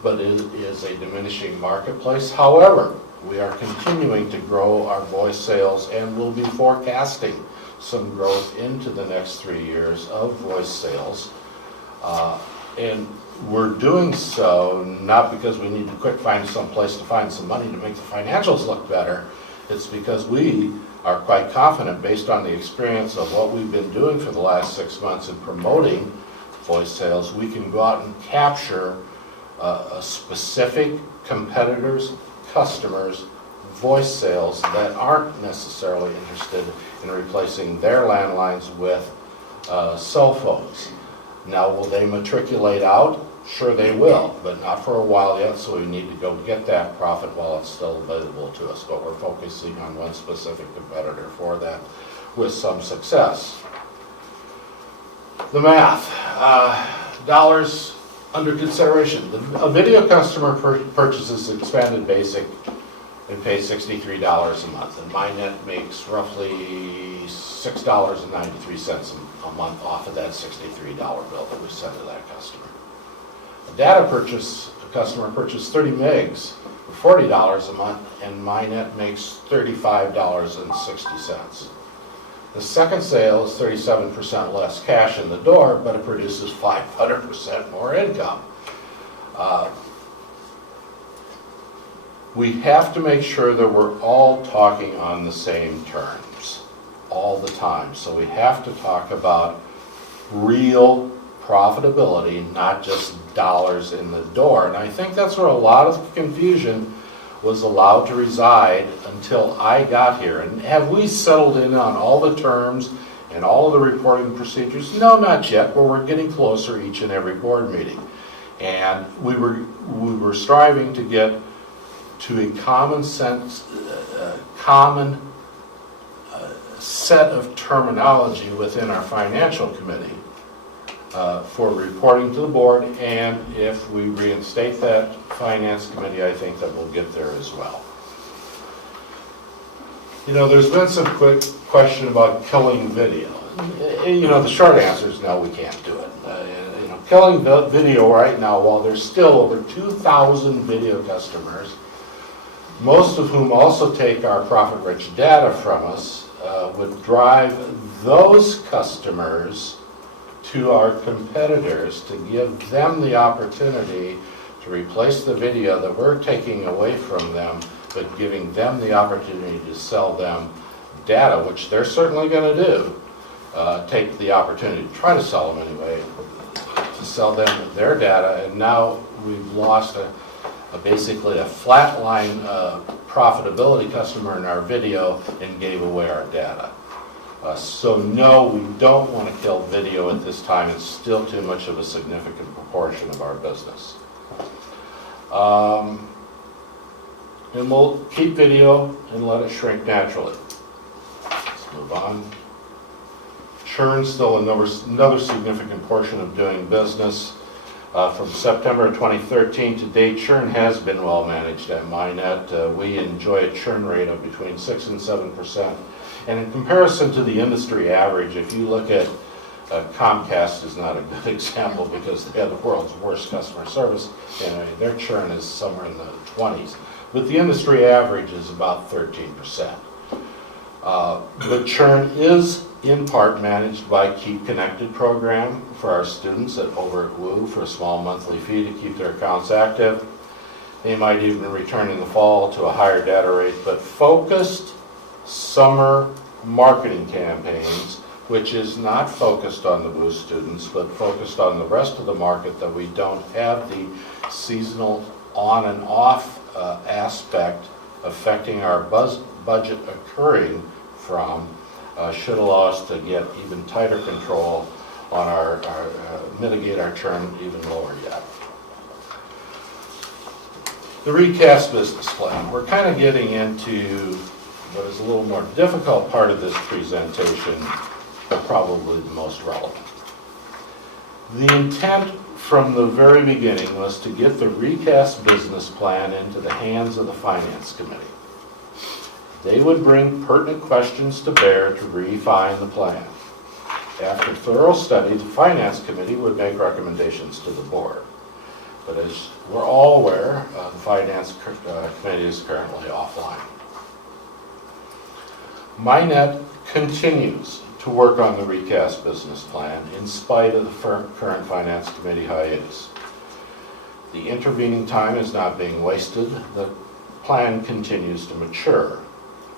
but it is a diminishing marketplace. However, we are continuing to grow our voice sales and will be forecasting some growth into the next 3 years of voice sales. And we're doing so not because we need to find some place to find some money to make the financials look better. It's because we are quite confident, based on the experience of what we've been doing for the last 6 months in promoting voice sales, we can go out and capture a specific competitors, customers, voice sales that aren't necessarily interested in replacing their landlines with cell phones. Now, will they matriculate out? Sure they will, but not for a while yet, so we need to go get that profit while it's still available to us. But we're focusing on one specific competitor for that with some success. The math, dollars under consideration. A video customer purchases expanded basic and pays $63 a month, and MINET makes roughly $6.93 a month off of that $63 bill that we send to that customer. A data purchase, a customer purchased 30 megs for $40 a month, and MINET makes $35.60. The second sale is 37% less cash in the door, but it produces 500% more income. We have to make sure that we're all talking on the same terms all the time. So we have to talk about real profitability, not just dollars in the door. And I think that's where a lot of confusion was allowed to reside until I got here. And have we settled in on all the terms and all of the reporting procedures? No, not yet, but we're getting closer each and every board meeting. And we were striving to get to a common sense, set of terminology within our financial committee for reporting to the board, and if we reinstate that finance committee, I think that we'll get there as well. You know, there's been some quick question about killing video. You know, the short answer is no, we can't do it. You know, killing the video right now, while there's still over 2,000 video customers, most of whom also take our profit-rich data from us, would drive those customers to our competitors to give them the opportunity to replace the video that we're taking away from them, but giving them the opportunity to sell them data, which they're certainly going to do. Take the opportunity to try to sell them anyway, to sell them their data, and now we've lost basically a flatline profitability customer in our video and gave away our data. So no, we don't want to kill video at this time. It's still too much of a significant proportion of our business. And we'll keep video and let it shrink naturally. Let's move on. Churn's still another significant portion of doing business. From September 2013 to date, churn has been well managed at MINET. We enjoy a churn rate of between 6 and 7%. And in comparison to the industry average, if you look at Comcast is not a good example because they have the world's worst customer service, and their churn is somewhere in the 20s. But the industry average is about 13%. The churn is in part managed by Keep Connected program for our students over at WU for a small monthly fee to keep their accounts active. They might even return in the fall to a higher data rate, but focused summer marketing campaigns, which is not focused on the WU students, but focused on the rest of the market that we don't have the seasonal on and off aspect affecting our budget occurring from, should allow us to get even tighter control on our mitigate our churn even lower yet. The recast business plan. We're kind of getting into what is a little more difficult part of this presentation, but probably the most relevant. The intent from the very beginning was to get the recast business plan into the hands of the Finance Committee. They would bring pertinent questions to bear to refine the plan. After thorough study, the Finance Committee would make recommendations to the board. But as we're all aware, the Finance Committee is currently offline. MINET continues to work on the recast business plan in spite of the current Finance Committee hiatus. The intervening time is not being wasted. The plan continues to mature.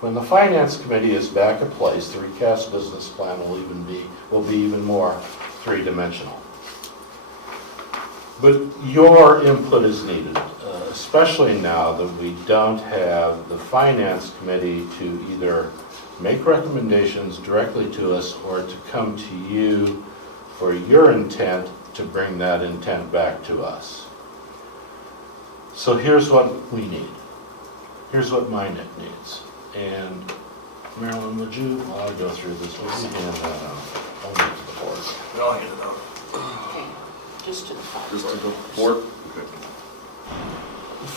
When the Finance Committee is back in place, the recast business plan will be even more three-dimensional. But your input is needed, especially now that we don't have the Finance Committee to either make recommendations directly to us or to come to you for your intent to bring that intent back to us. So here's what we need. Here's what MINET needs. And Marilyn, would you, while I go through this, would you hand that out? I'll get to the board. I'll hand it out. Okay, just to the top. Just to the board.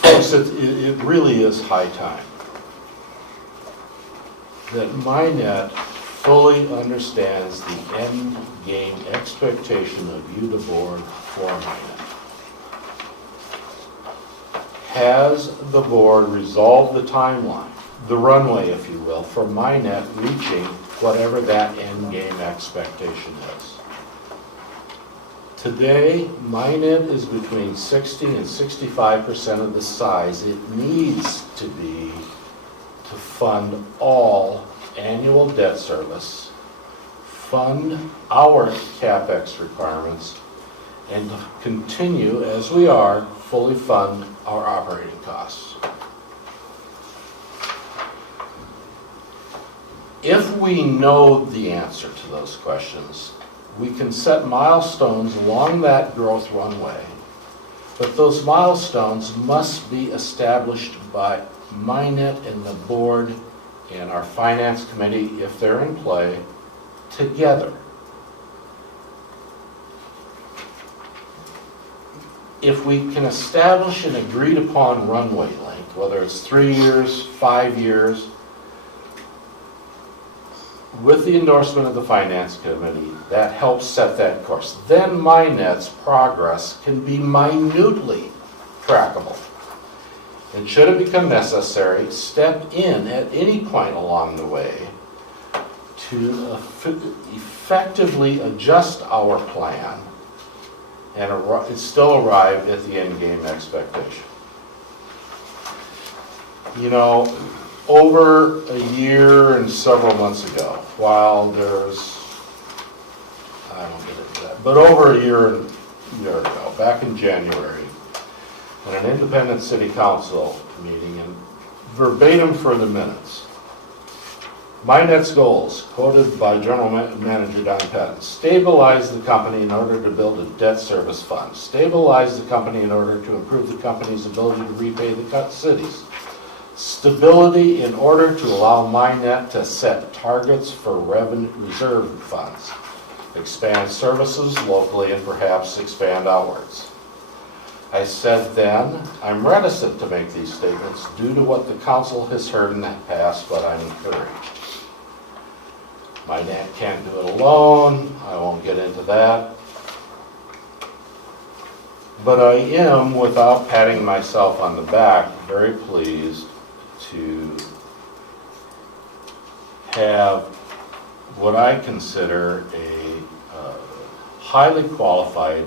Folks, it really is high time that MINET fully understands the end game expectation of you, the board, for MINET. Has the board resolved the timeline, the runway, if you will, for MINET reaching whatever that end game expectation is? Today, MINET is between 60 and 65% of the size it needs to be to fund all annual debt service, fund our CapEx requirements, and to continue, as we are, fully fund our operating costs. If we know the answer to those questions, we can set milestones along that growth runway, but those milestones must be established by MINET and the board and our Finance Committee, if they're in play, together. If we can establish an agreed upon runway length, whether it's 3 years, 5 years, with the endorsement of the Finance Committee, that helps set that course. Then MINET's progress can be minutely trackable. And should it become necessary, step in at any point along the way to effectively adjust our plan and still arrive at the end game expectation. You know, over a year and several months ago, while I won't get into that, but over a year ago, back in January, at an independent city council meeting, and verbatim for the minutes, MINET's goals, quoted by General Manager Don Patton: stabilize the company in order to build a debt service fund, stabilize the company in order to improve the company's ability to repay the cut cities, stability in order to allow MINET to set targets for revenue reserve funds, expand services locally, and perhaps expand outwards. I said then, I'm reticent to make these statements due to what the council has heard in the past, but I'm encouraged. MINET can't do it alone. I won't get into that. But I am, without patting myself on the back, very pleased to have what I consider a highly qualified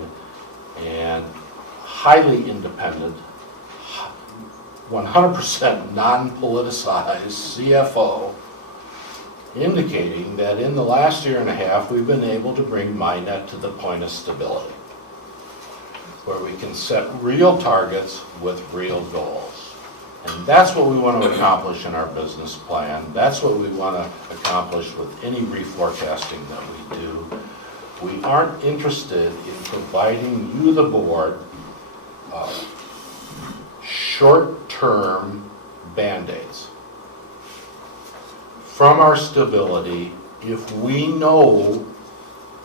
and highly independent, 100% non-politicized CFO, indicating that in the last year and a half we've been able to bring MINET to the point of stability, where we can set real targets with real goals. And that's what we want to accomplish in our business plan. That's what we want to accomplish with any reforecasting that we do. We aren't interested in providing you, the board, short-term band-aids. From our stability, if we know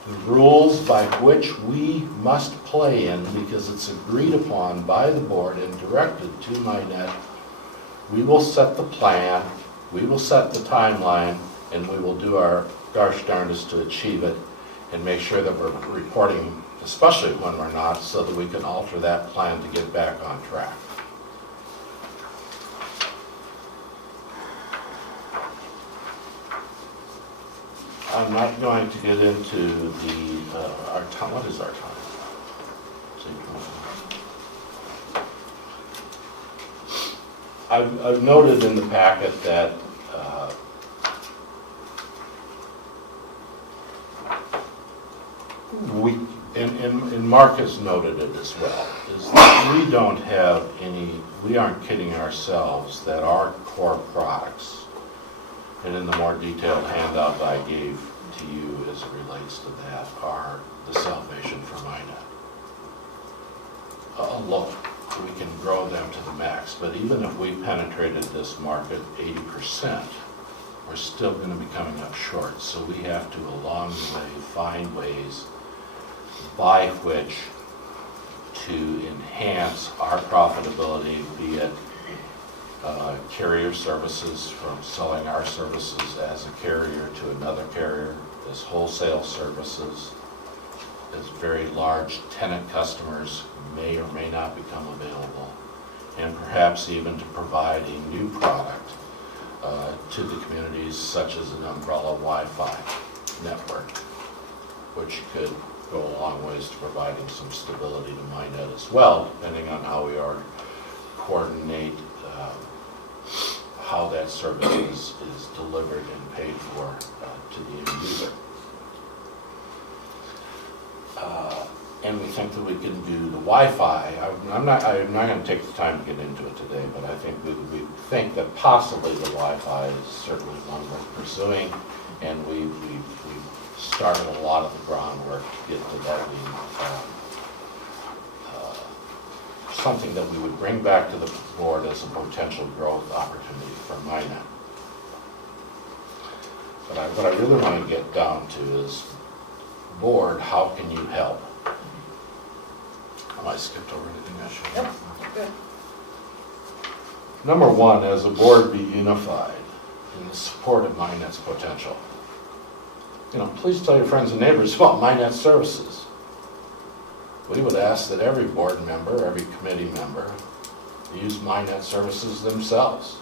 the rules by which we must play in, because it's agreed upon by the board and directed to MINET. We will set the plan, we will set the timeline, and we will do our gosh darndest to achieve it and make sure that we're reporting, especially when we're not, so that we can alter that plan to get back on track. I'm not going to get into the, our time, what is our time? I've noted in the packet that and Mark has noted it as well, is that we don't have any, we aren't kidding ourselves that our core products, and in the more detailed handout I gave to you as it relates to that, are the salvation for MINET. Look, we can grow them to the max, but even if we penetrated this market 80%, we're still going to be coming up short. So we have to, along the way, find ways by which to enhance our profitability, be it carrier services, from selling our services as a carrier to another carrier, as wholesale services, as very large tenant customers may or may not become available, and perhaps even to provide a new product to the communities, such as an umbrella Wi-Fi network, which could go a long ways to providing some stability to MINET as well, depending on how we are coordinate how that service is delivered and paid for to the end user. And we think that we can do the Wi-Fi. I'm not going to take the time to get into it today, but I think we think that possibly the Wi-Fi is certainly one worth pursuing, and we've started a lot of the groundwork to get to that being something that we would bring back to the board as a potential growth opportunity for MINET. But what I really want to get down to is, board, how can you help? I skipped over anything I should have. Yep, good. Number one, as a board, be unified in the support of MINET's potential. Please tell your friends and neighbors about MINET services. We would ask that every board member, every committee member, use MINET services themselves.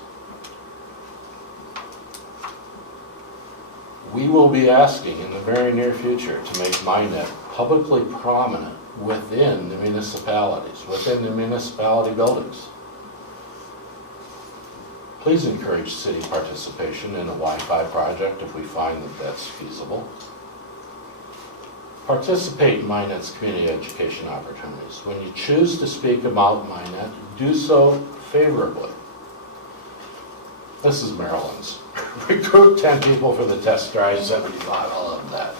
We will be asking in the very near future to make MINET publicly prominent within the municipalities, within the municipality buildings. Please encourage city participation in a Wi-Fi project if we find that that's feasible. Participate in MINET's community education opportunities. When you choose to speak about MINET, do so favorably. This is Maryland's. Recruit 10 people for the test drive, 75, I love that.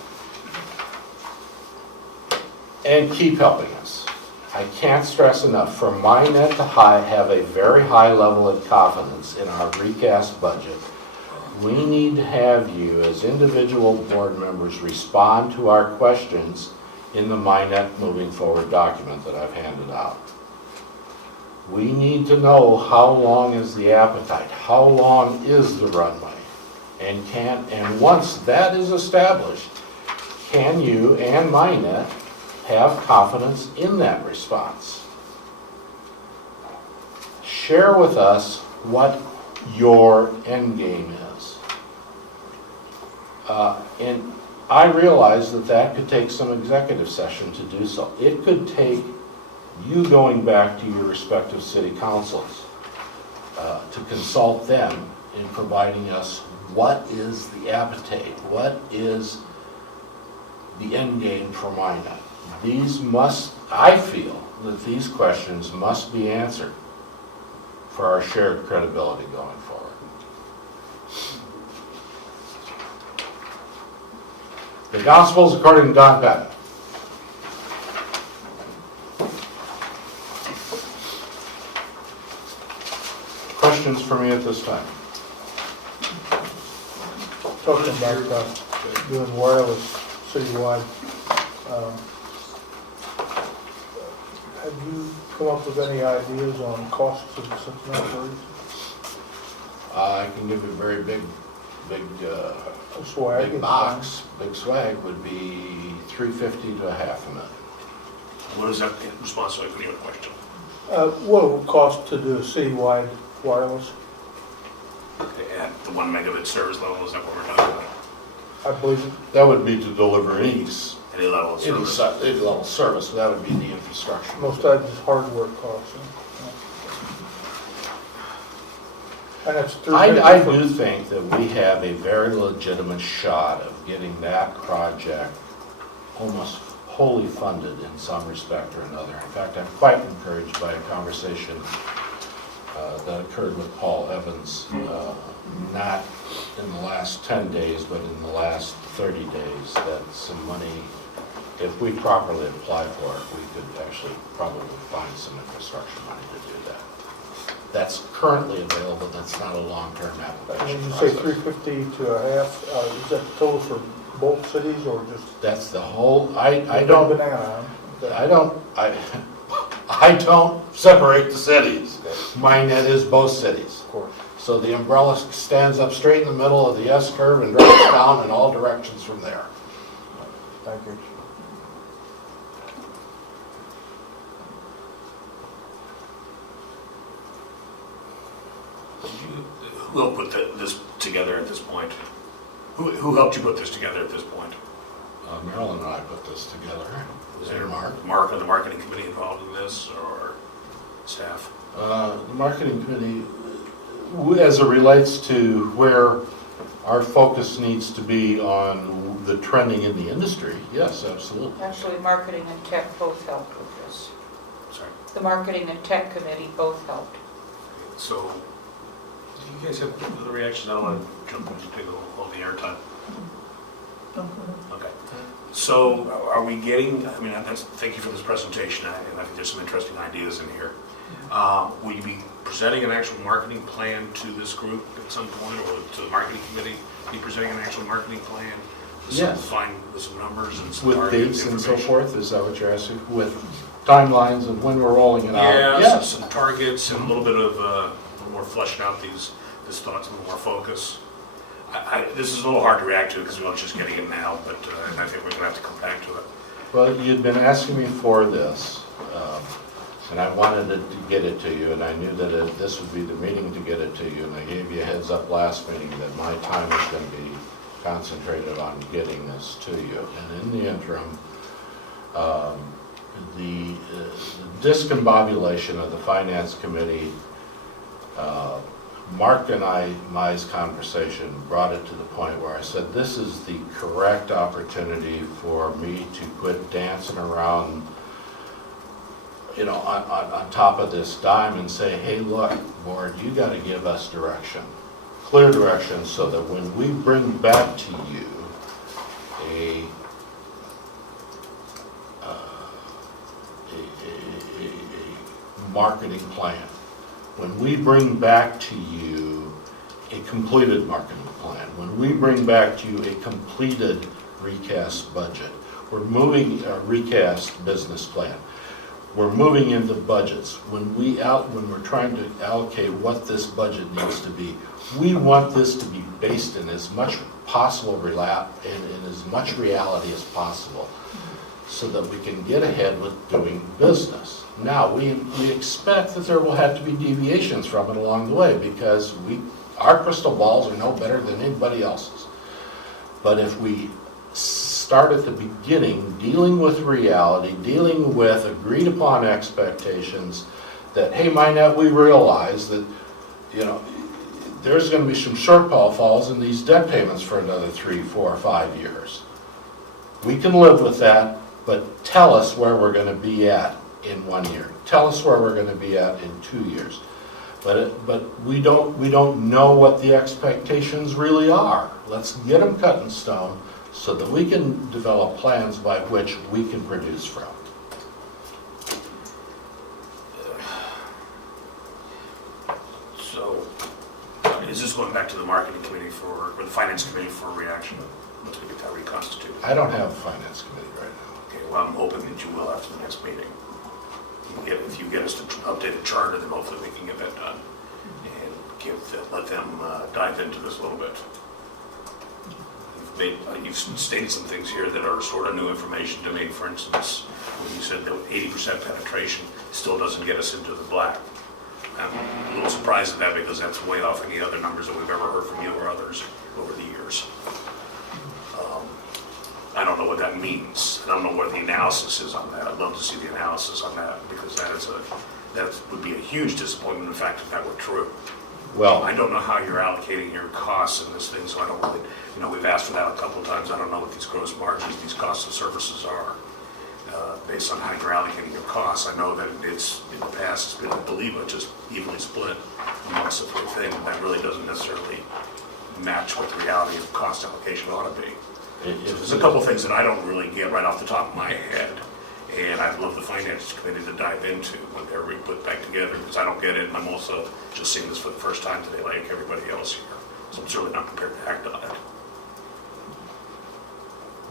And keep helping us. I can't stress enough, for MINET to have a very high level of confidence in our recast budget, we need to have you as individual board members respond to our questions in the MINET Moving Forward document that I've handed out. We need to know how long is the appetite, how long is the runway, and once that is established, can you and MINET have confidence in that response? Share with us what your end game is. And I realize that could take some executive session to do so. It could take you going back to your respective city councils to consult them in providing us what is the appetite, what is the end game for MINET. I feel that these questions must be answered for our shared credibility going forward. The Gospels according to Don Patton. Questions for me at this time? Talking about doing wireless citywide. Have you come up with any ideas on costs of such an operation? I can give you a very big Swag big is box. Big swag would be $350 to $500,000. What is that in response to your question? What it would cost to do a citywide wireless? At the 1 megabit service level, is that what we're talking about? I believe it. That would be to deliver any Any level of service? level of service, that would be the infrastructure. Most of it is hardware costs. And that's I do think that we have a very legitimate shot of getting that project almost wholly funded in some respect or another. In fact, I'm quite encouraged by a conversation that occurred with Paul Evans, not in the last 10 days, but in the last 30 days, that some money, if we properly apply for it, we could actually probably find some infrastructure money to do that. That's currently available, that's not a long-term And application when you say process. 350 to a half, is that total for both cities or just? That's the whole, I Big don't, Banana. I don't separate the cities. MINET is both cities. Of course. So the umbrella stands up straight in the middle of the S-curve and drops down in all directions from there. Thank you. Who helped put this together at this point? Who helped you put this together at this point? Marilyn and I put this together. Was And there Mark. Mark or the marketing committee involved in this, or staff? The marketing committee, as it relates to where our focus needs to be on the trending in the industry, yes, absolutely. Actually, marketing and tech both helped with this. Sorry. The marketing and tech committee both helped. So, do you guys have the reactions? I don't want to jump into take all the airtime. Okay. So, are we getting, I mean, thank you for this presentation, and I think there's some interesting ideas in here. Will you be presenting an actual marketing plan to this group at some point, or to the marketing committee? Be presenting an actual marketing plan? With some Yes. with some numbers and some With targets, dates and so information? forth, is that what you're asking? With timelines of when we're rolling it out? Yeah, Yes. some targets and a little bit of, a little more fleshing out these thoughts, a little more focus. This is a little hard to react to because we're not just getting it now, but I think we're going to have to come back to it. Well, you'd been asking me for this, and I wanted to get it to you, and I knew that this would be the meeting to get it to you, and I gave you a heads up last meeting that my time is going to be concentrated on getting this to you. And in the interim, the discombobulation of the Finance Committee, Mark and my's conversation brought it to the point where I said, this is the correct opportunity for me to quit dancing around, you know, on top of this dime and say, hey, look, board, you got to give us direction, clear direction, so that when we bring back to you a marketing plan, when we bring back to you a completed marketing plan, when we bring back to you a completed recast budget, we're moving a recast business plan, we're moving into budgets, when we're trying to allocate what this budget needs to be, we want this to be based in as much possible in as much reality as possible, so that we can get ahead with doing business. Now, we expect that there will have to be deviations from it along the way, because our crystal balls are no better than anybody else's. But if we start at the beginning, dealing with reality, dealing with agreed upon expectations, that, hey, MINET, we realize that, you know, there's going to be some shortfalls in these debt payments for another 3, 4, 5 years. We can live with that, but tell us where we're going to be at in 1 year. Tell us where we're going to be at in 2 years. But we don't know what the expectations really are. Let's get them cut in stone so that we can develop plans by which we can produce from. So, is this going back to the marketing committee or the finance committee for a reaction? Let's get that reconstituted. I don't have a finance committee right now. Okay, I'm hoping that you will after the next meeting. If you get us to update a charter, then hopefully we can get that done and let them dive into this a little bit. You've stated some things here that are sort of new information to me. For instance, when you said that 80% penetration still doesn't get us into the black. I'm a little surprised at that because that's way off any other numbers that we've ever heard from you or others over the years. I don't know what that means. I don't know what the analysis is on that. I'd love to see the analysis on that because that would be a huge disappointment, in fact, if that were true. Well, I don't know how you're allocating your costs in this thing, so I don't really, we've asked for that a couple of times. I don't know what these gross margins, these costs of services are, based on how you're allocating your costs. I know that it's, in the past, it's been, I believe, just evenly split amongst the three things, and that really doesn't necessarily match what the reality of cost allocation ought to be. So there's a couple of things that I don't really get right off the top of my head, and I'd love the finance committee to dive into when they're put back together, because I don't get it, and I'm also just seeing this for the first time today, like everybody else here. So I'm certainly not prepared to act on it.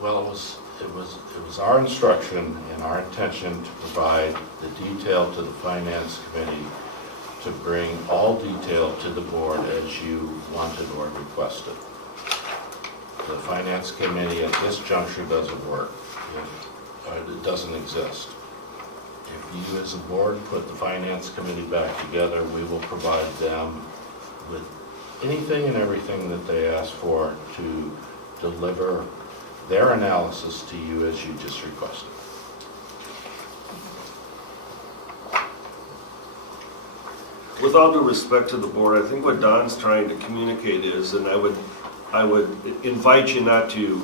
well, it was our instruction and our intention to provide the detail to the finance committee to bring all detail to the board as you wanted or requested. The finance committee at this juncture doesn't work. It doesn't exist. If you as a board put the finance committee back together, we will provide them with anything and everything that they ask for to deliver their analysis to you as you just requested. With all due respect to the board, I think what Don's trying to communicate is, and I would invite you not to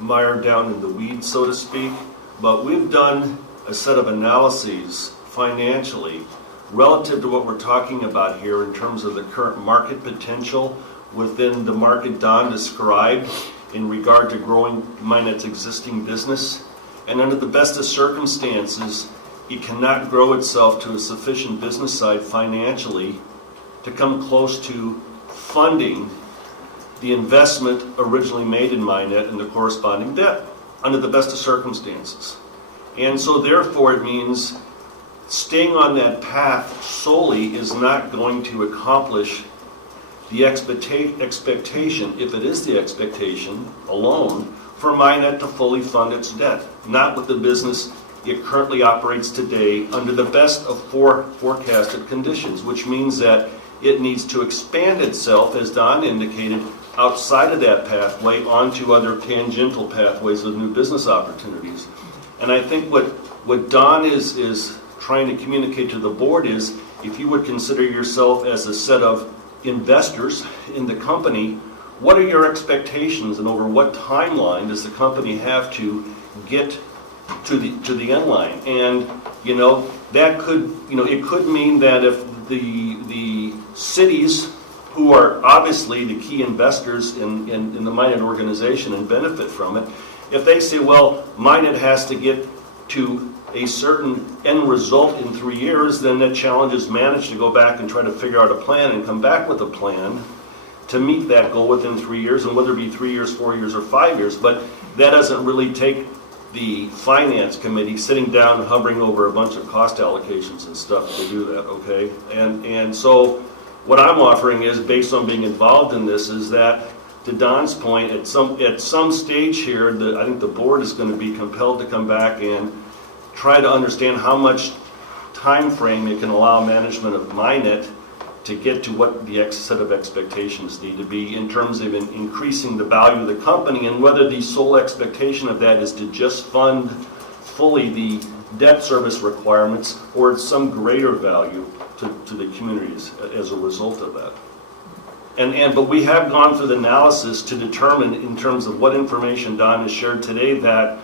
mire down in the weeds, so to speak, but we've done a set of analyses financially relative to what we're talking about here in terms of the current market potential within the market Don described in regard to growing MINET's existing business. And under the best of circumstances, it cannot grow itself to a sufficient business side financially to come close to funding the investment originally made in MINET and the corresponding debt under the best of circumstances. And so therefore it means staying on that path solely is not going to accomplish the expectation, if it is the expectation alone, for MINET to fully fund its debt, not with the business it currently operates today under the best of forecasted conditions, which means that it needs to expand itself, as Don indicated, outside of that pathway onto other tangential pathways of new business opportunities. And I think what Don is trying to communicate to the board is, if you would consider yourself as a set of investors in the company, what are your expectations and over what timeline does the company have to get to the end line? And that could it could mean that if the cities, who are obviously the key investors in the MINET organization and benefit from it, if they say, well, MINET has to get to a certain end result in 3 years, then that challenge is managed to go back and try to figure out a plan and come back with a plan to meet that goal within 3 years, and whether it be 3 years, 4 years, or 5 years. But that doesn't really take the finance committee sitting down and hovering over a bunch of cost allocations and stuff to do that, okay? And so what I'm offering is, based on being involved in this, is that, to Don's point, at some stage here, I think the board is going to be compelled to come back and try to understand how much time frame it can allow management of MINET to get to what the set of expectations need to be in terms of increasing the value of the company, and whether the sole expectation of that is to just fund fully the debt service requirements, or it's some greater value to the communities as a result of that. But we have gone through the analysis to determine, in terms of what information Don has shared today, that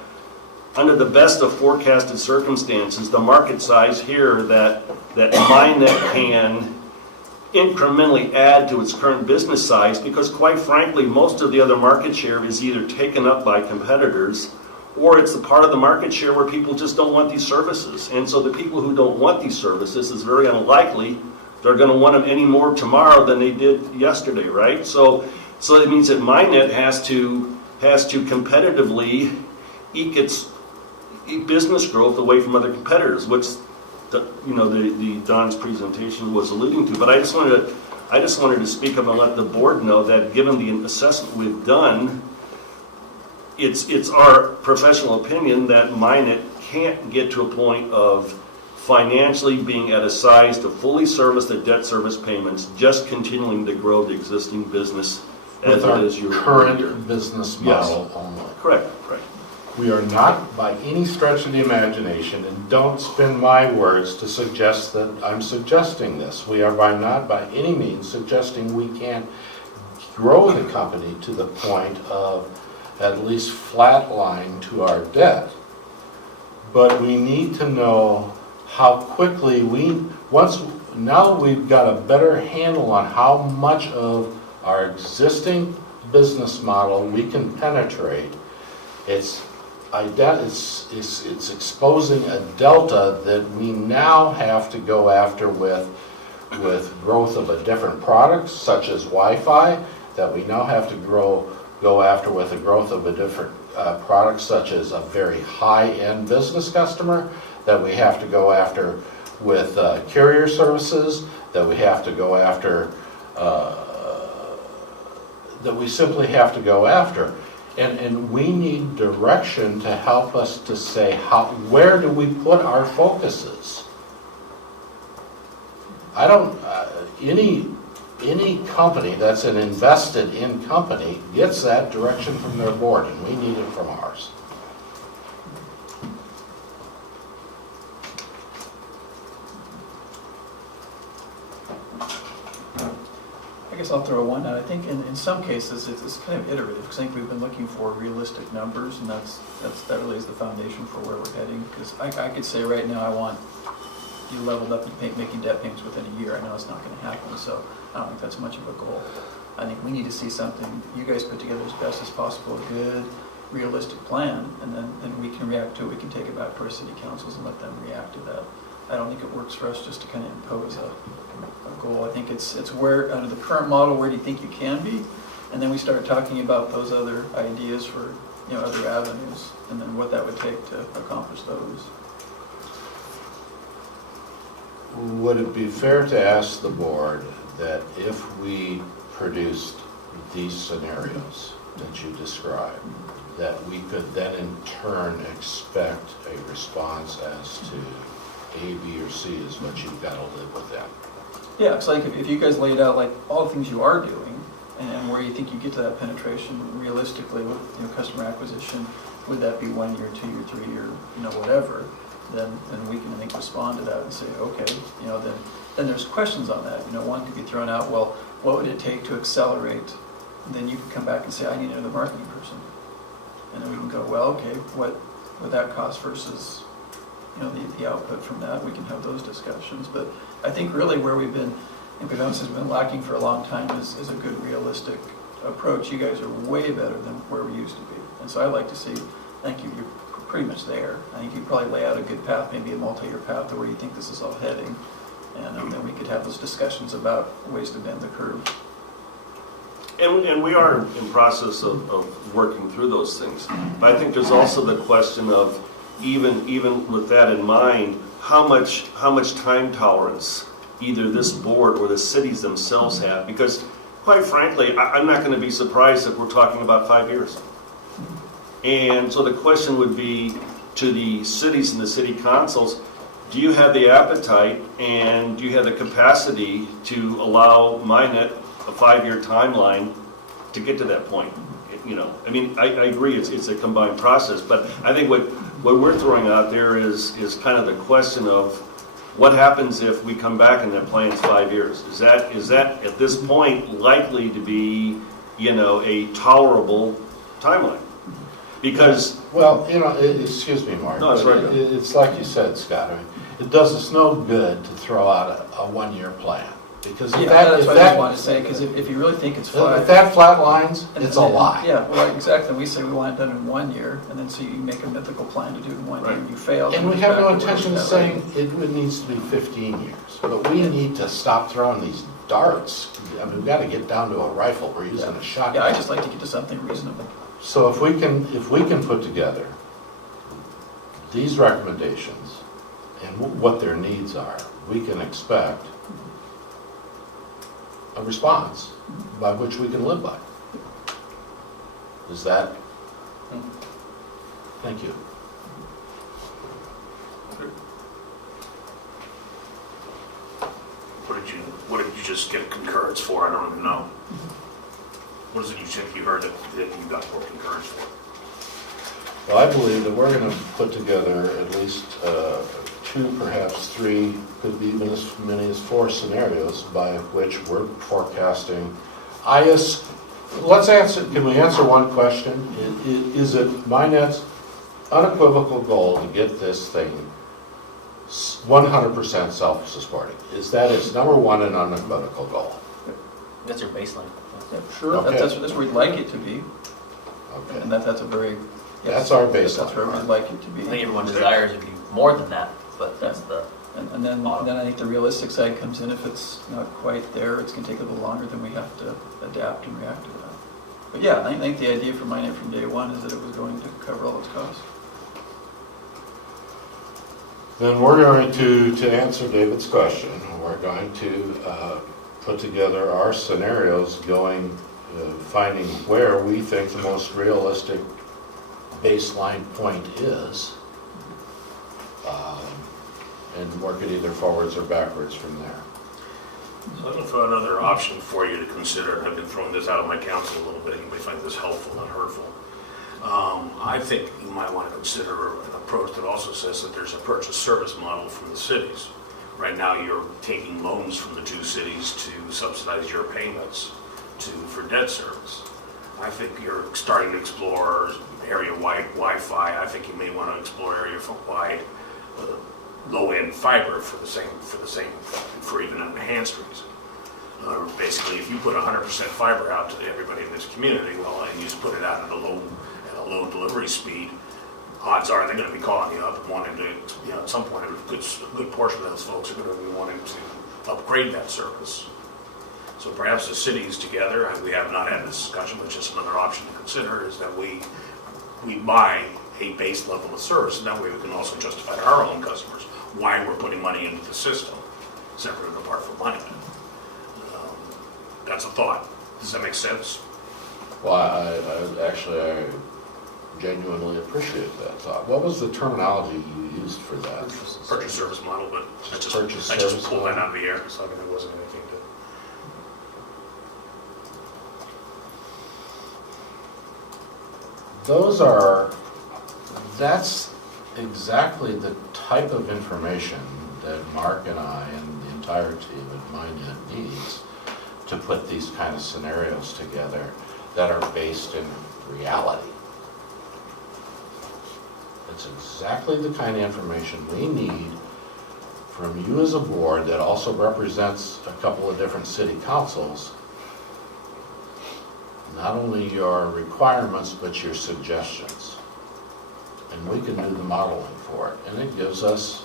under the best of forecasted circumstances, the market size here that MINET can incrementally add to its current business size, because quite frankly, most of the other market share is either taken up by competitors, or it's the part of the market share where people just don't want these services. And so the people who don't want these services, is very unlikely they're going to want them any more tomorrow than they did yesterday, right? So it means that MINET has to competitively eke its business growth away from other competitors, which the Don's presentation was alluding to. But I just wanted to speak up and let the board know that given the assessment we've done, it's our professional opinion that MINET can't get to a point of financially being at a size to fully service the debt service payments, just continuing to grow the existing business as With it our is your current business model only. Correct. We are not, by any stretch of the imagination, and don't spin my words to suggest that I'm suggesting this, we are not by any means suggesting we can't grow the company to the point of at least flatline to our debt. But we need to know how quickly now we've got a better handle on how much of our existing business model we can penetrate. It's exposing a delta that we now have to go after with growth of a different product, such as Wi-Fi, that we now have to go after with the growth of a different product, such as a very high-end business customer, that we have to go after with carrier services, that we have to go after, that we simply have to go after. And we need direction to help us to say, where do we put our focuses? Any company that's an invested in company gets that direction from their board, and we need it from ours. I guess I'll throw one out. I think in some cases it's kind of iterative, because I think we've been looking for realistic numbers, and that really is the foundation for where we're heading. Because I could say right now I want you leveled up and making debt payments within a year. I know it's not going to happen, so I don't think that's much of a goal. I think we need to see something you guys put together as best as possible, a good, realistic plan, and then we can react to it. We can take it back to our city councils and let them react to that. I don't think it works for us just to kind of impose a goal. I think it's where, under the current model, where do you think you can be? And then we start talking about those other ideas for, other avenues, and then what that would take to accomplish those. Would it be fair to ask the board that if we produced these scenarios that you described, that we could then in turn expect a response as to A, B, or C is what you've got to live with that? Yeah, it's like if you guys laid out like all the things you are doing and where you think you get to that penetration realistically with customer acquisition, would that be 1 year, 2 year, 3 year, whatever, then we can, I think, respond to that and say, okay, then there's questions on that. One could be thrown out, well, what would it take to accelerate? And then you could come back and say, I need another marketing person. And then we can go, well, okay, what would that cost versus the output from that? We can have those discussions. But I think really where we've been, and has been lacking for a long time is a good realistic approach. You guys are way better than where we used to be. And so I'd like to see, thank you, you're pretty much there. I think you probably lay out a good path, maybe a multi-year path to where you think this is all heading. And then we could have those discussions about ways to bend the curve. And we are in process of working through those things. But I think there's also the question of, even with that in mind, how much time tolerance either this board or the cities themselves have. Because quite frankly, I'm not going to be surprised if we're talking about 5 years. And so the question would be to the cities and the city councils, do you have the appetite and do you have the capacity to allow MINET a 5-year timeline to get to that point? I agree it's a combined process, but I think what we're throwing out there is kind of the question of what happens if we come back and that plan's 5 years? Is that at this point likely to be, a tolerable timeline? Because excuse me, Mark. No, it's right. It's like you said, Scott. It does us no good to throw out a 1-year plan. Because that's what I want to say, because if you really think it's flat. If that flat lines, it's a lie. Yeah, well, exactly. We say we want it done in 1 year, and then so you make a mythical plan to do it in 1 year, and you fail. And we have no intention of saying it needs to be 15 years. But we need to stop throwing these darts. We've got to get down to a rifle. We're using a shotgun. Yeah, I just like to get to something reasonable. So if we can put together these recommendations and what their needs are, we can expect a response by which we can live by. Is that? Thank you. What did you just get concurrence for? I don't even know. What is it you think you heard that you got more concurrence for? Well, I believe that we're going to put together at least 2, perhaps 3, could be even as many as 4 scenarios by which we're forecasting. Let's answer, can we answer one question? Is it MINET's unequivocal goal to get this thing 100% self-supporting? Is that its number one and unequivocal goal? That's your baseline. Yeah, sure, Okay. that's where we'd like it to be, Okay, and that's a very. that's our That's baseline. where we'd like it to be. I think everyone desires it to be more than that, but that's the, And then I think the realistic side comes in. If it's not quite there, it's going to take a little longer, then we have to adapt and react to that. But yeah, I think the idea for MINET from day one is that it was going to cover all its costs. Then we're going to answer David's question, we're going to put together our scenarios going, finding where we think the most realistic baseline point is, and work it either forwards or backwards from there. So I'm going to throw another option for you to consider. I've been throwing this out of my council a little bit. You may find this helpful, not hurtful. I think you might want to consider an approach that also says that there's a purchase service model from the cities. Right now, you're taking loans from the 2 cities to subsidize your payments for debt service. I think you're starting to explore area-wide Wi-Fi. I think you may want to explore area-wide low-end fiber for even an enhanced reason. Basically, if you put 100% fiber out to everybody in this community, well, and you just put it out at a low delivery speed, odds are they're going to be calling you up and wanting to, at some point, a good portion of those folks are going to be wanting to upgrade that service. So perhaps the cities together, and we have not had this discussion, but just another option to consider is that we buy a base level of service, and that way we can also justify to our own customers why we're putting money into the system, separate and apart from money. That's a thought. Does that make sense? Well, I genuinely appreciate that thought. What was the terminology you used for that? Purchase service model, but I Purchase just service pulled that model? out of the air, so I mean, it wasn't anything to. That's exactly the type of information that Mark and I and the entire team at MINET needs to put these kind of scenarios together that are based in reality. It's exactly the kind of information we need from you as a board that also represents a couple of different city councils. Not only your requirements, but your suggestions. And we can do the modeling for it. And it gives us,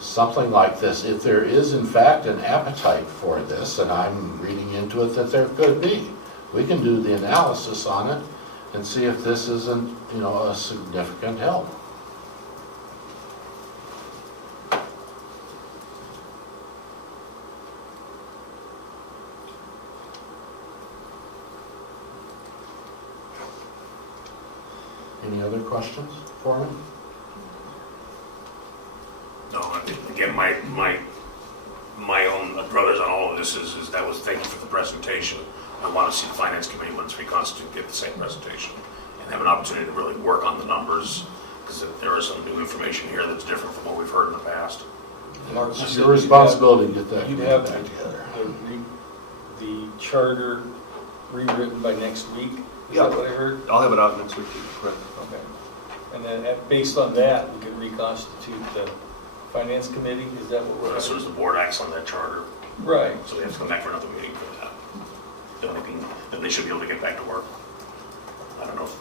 something like this. If there is in fact an appetite for this, and I'm reading into it that there could be, we can do the analysis on it and see if this isn't, a significant help. Any other questions for me? No, I think, again, my own brothers on all of this is thank you for the presentation. I want to see the finance committee, once we constitute, get the same presentation and have an opportunity to really work on the numbers, because there is some new information here that's different from what we've heard in the past. Mark, you It's said your responsibility to get that You'd have back together. the charter rewritten by next week? Is Yeah. that what I heard? I'll have it out next week, correct? Okay. And then based on that, we could reconstitute the finance committee? Is that what we're? As soon as the board acts on that charter, Right. so they have to come back for another meeting for that. Then they should be able to get back to work. I don't know if,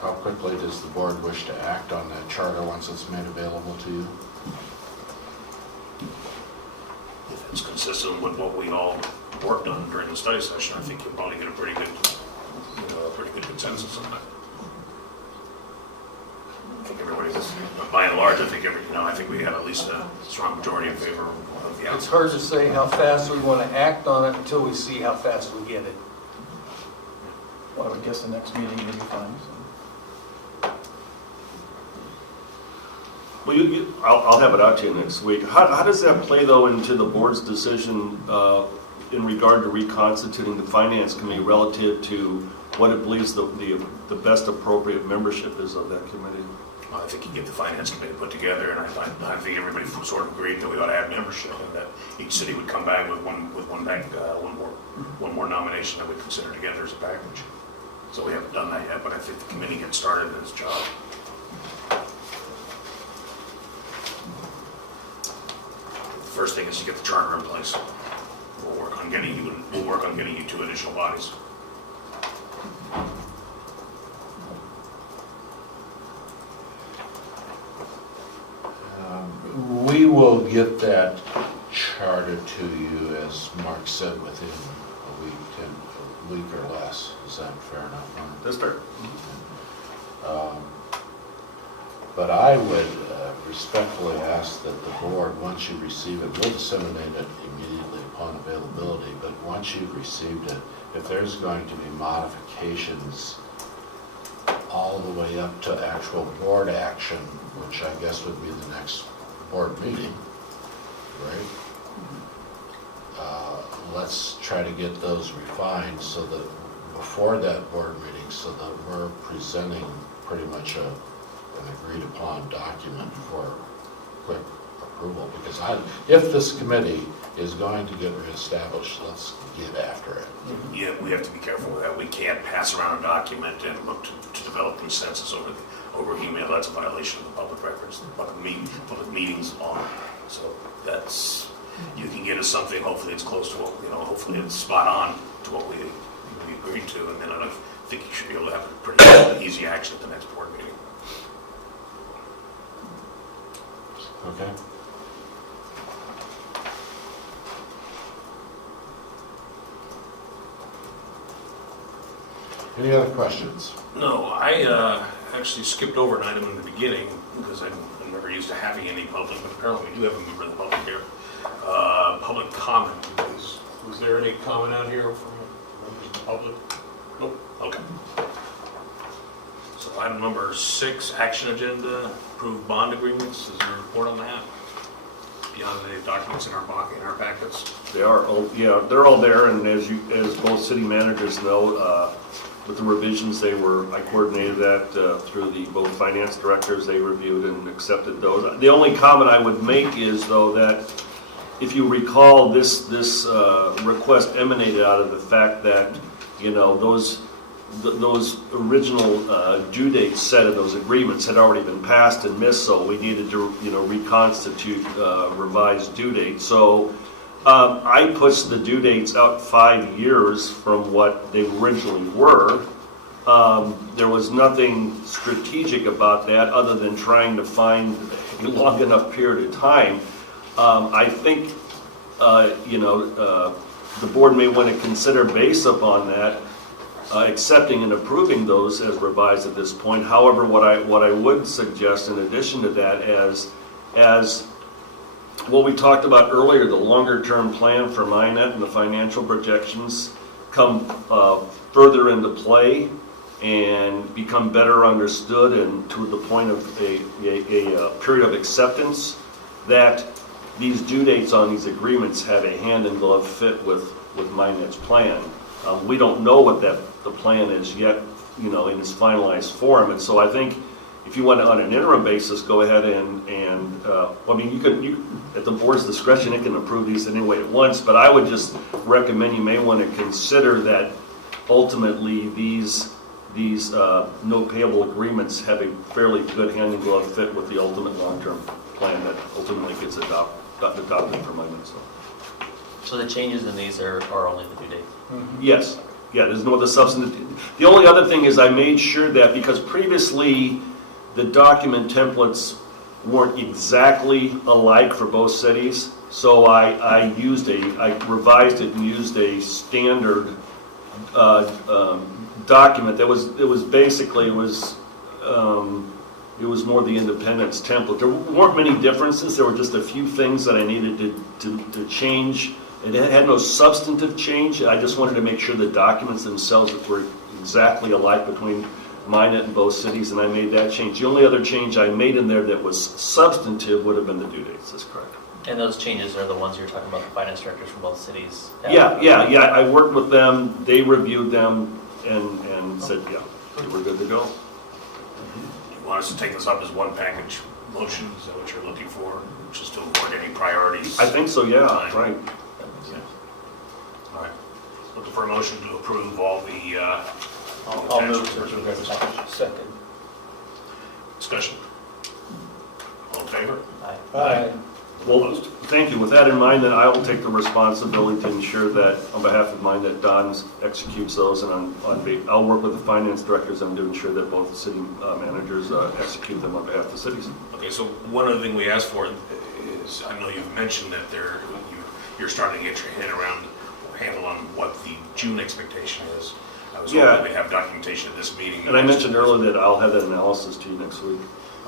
How quickly does the board wish to act on that charter once it's made available to you? if it's consistent with what we all worked on during the study session, I think you'll probably get a pretty good consensus on that. I think everybody But by and large, I think I think we had at least a strong majority in favor of the It's outcome. hard to say how fast we want to act on it until we see how fast we get it. Well, I would guess the next meeting will be fine, so. Well, I'll have it out to you next week. How does that play, though, into the board's decision in regard to reconstituting the finance committee relative to what it believes the best appropriate membership is of that committee? I think you get the finance committee put together, and I think everybody sort of agreed that we ought to have membership, and that each city would come back with one more nomination that we consider together as a package. So we haven't done that yet, but I think the committee gets started in its job. The first thing is to get the charter in place. We'll work on getting you two additional bodies. We will get that charter to you, as Mark said, within a week or less. Is that fair enough, Mark? That's fair. But I would respectfully ask that the board, once you receive it, we'll disseminate it immediately upon availability, but once you've received it, if there's going to be modifications all the way up to actual board action, which I guess would be the next board meeting, right? Let's try to get those refined so that before that board meeting, so that we're presenting pretty much an agreed upon document for quick approval. Because if this committee is going to get reestablished, let's get after it. Yeah, we have to be careful with that. We can't pass around a document and look to develop consensus over email. That's a violation of the public records, the public meetings law. So that's, you can get us something, hopefully it's close to what, hopefully it's spot on to what we agreed to, and then I think you should be able to have a pretty easy action at the next board meeting. Okay? Any other questions? No, I actually skipped over an item in the beginning because I'm never used to having any public, but apparently we do have a member of the public here. Public comment. Was there any comment out here from members of the public? Nope. Okay. So item number 6, action agenda, approved bond agreements. Is there a report on that? Beyond the documents in our packets. They are, they're all there, and as both city managers know, with the revisions I coordinated that through both finance directors. They reviewed and accepted those. The only comment I would make is, though, that if you recall, this request emanated out of the fact that, those original due dates set of those agreements had already been passed and missed, so we needed to, reconstitute revised due dates. So I pushed the due dates out 5 years from what they originally were. There was nothing strategic about that other than trying to find a long enough period of time. I think, the board may want to consider, based upon that, accepting and approving those as revised at this point. However, what I would suggest in addition to that, as what we talked about earlier, the longer-term plan for MINET and the financial projections come further into play and become better understood, and to the point of a period of acceptance, that these due dates on these agreements have a hand-in-glove fit with MINET's plan. We don't know what the plan is yet, in its finalized form, and so I think if you want to, on an interim basis, go ahead and you at the board's discretion, it can approve these anyway at once, but I would just recommend you may want to consider that ultimately these note payable agreements have a fairly good hand-in-glove fit with the ultimate long-term plan that ultimately gets adopted for MINET. So the changes in these are only the due date? Yes. Yeah, there's no other substantive. The only other thing is I made sure that, because previously the document templates weren't exactly alike for both cities, so I revised it and used a standard document that was It was more the independence template. There weren't many differences. There were just a few things that I needed to change. It had no substantive change. I just wanted to make sure the documents themselves were exactly alike between MINET and both cities, and I made that change. The only other change I made in there that was substantive would have been the due dates. That's correct. And those changes are the ones you're talking about, the finance directors from both cities? Yeah. I worked with them. They reviewed them and said, yeah, we're good to go. You want us to take this up as one package motion? Is that what you're looking for? Just to avoid any priorities? I think so, yeah, right. All right. Looking for a motion to approve all the I'll move to approve the package. Second. discussion. All in favor? Aye. Well, thank you. With that in mind, then I will take the responsibility to ensure that on behalf of mine, that Don executes those, and I'll work with the finance directors and to ensure that both city managers execute them on behalf of the cities. Okay, so one other thing we asked for is, I know you've mentioned that you're starting to get your handle on what the June expectation is. I was hoping we'd have documentation at this meeting. And I mentioned earlier that I'll have that analysis to you next week.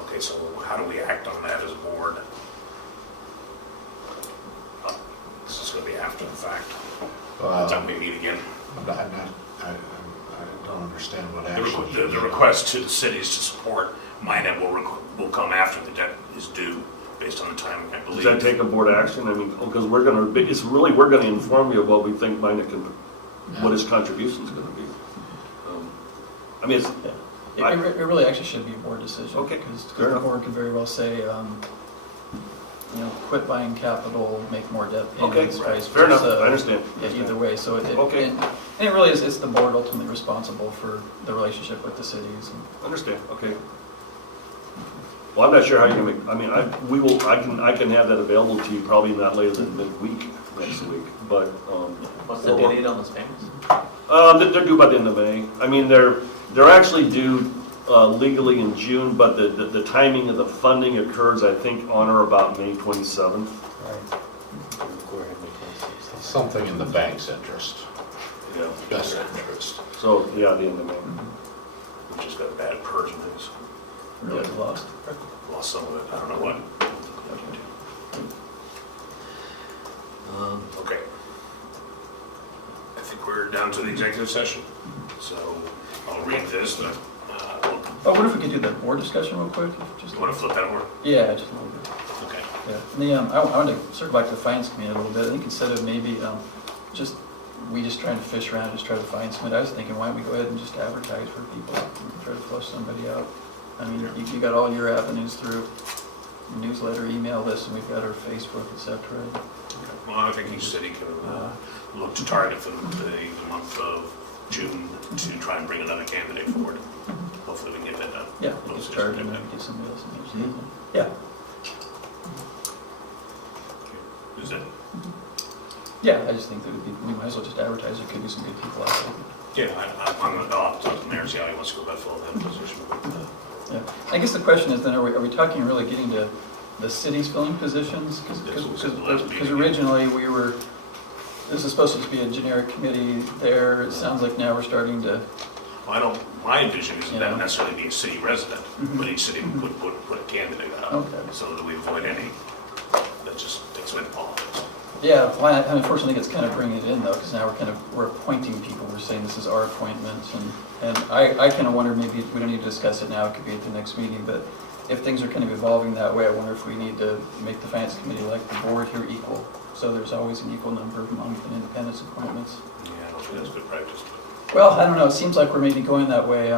Okay, so how do we act on that as a board? This is going to be after the fact. Time we meet again. I don't understand what The actually. request to the cities to support MINET will come after the debt is due, based on the timing, I believe. Does that take a board action? I mean, because we're going to inform you of what we think MINET can, what its contribution is going to be. I mean, It really actually should be a board decision. Okay, Because fair the enough. board could very well say, quit buying capital, make more debt okay, payments, vice fair enough, versa. I understand. Yeah, either way, so Okay. and it really is, it's the board ultimately responsible for the relationship with the cities. Understand, okay. Well, I'm not sure how you're gonna make, I mean, I can have that available to you probably not later than midweek next week, but, What's the due date on those payments? they're due by the end of May. I mean, they're actually due legally in June, but the timing of the funding occurs, I think, on or about May 27th. Something in the bank's interest, Yeah. best interest. So, yeah, the end of May. We just got bad Persian things. Really lost. Lost some of it, I don't know what. Okay. I think we're down to the executive session. So I'll read this, but Oh, what if we could do the board discussion real quick? Just, you want to flip that over? yeah, just a little bit. Okay. Yeah, and I want to circle back to the finance committee a little bit. I think instead of maybe we just trying to fish around, just try to find somebody, I was thinking, why don't we go ahead and just advertise for people and try to flush somebody out? I mean, you got all your avenues through newsletter, email list, and we've got our Facebook, et cetera. Well, I think each city can look to target for the month of June to try and bring another candidate forward. Hopefully we can get that done. Yeah, we just charge them and get somebody else in there. Yeah, Is it? yeah, I just think that we might as well just advertise, there could be some good people out there. Yeah, I'm going to talk to the mayor, see how he wants to go about filling that position. Yeah, I guess the question is then, are we talking really getting to the cities filling positions? Yes, it was the last Because meeting. originally this is supposed to be a generic committee there, it sounds like now we're starting to, Well, my vision isn't that Yeah. necessarily be a city resident, Mhm. but each city would put a candidate out. Okay. So that we avoid any, that just takes away the politics. yeah, well, I unfortunately think it's kind of bringing it in though, because now we're appointing people, we're saying this is our appointment, and I kind of wonder, maybe we don't need to discuss it now, it could be at the next meeting, but if things are kind of evolving that way, I wonder if we need to make the finance committee like the board here equal, so there's always an equal number among the independence appointments. Yeah, I don't think that's good practice. Well, I don't know, it seems like we're maybe going that way.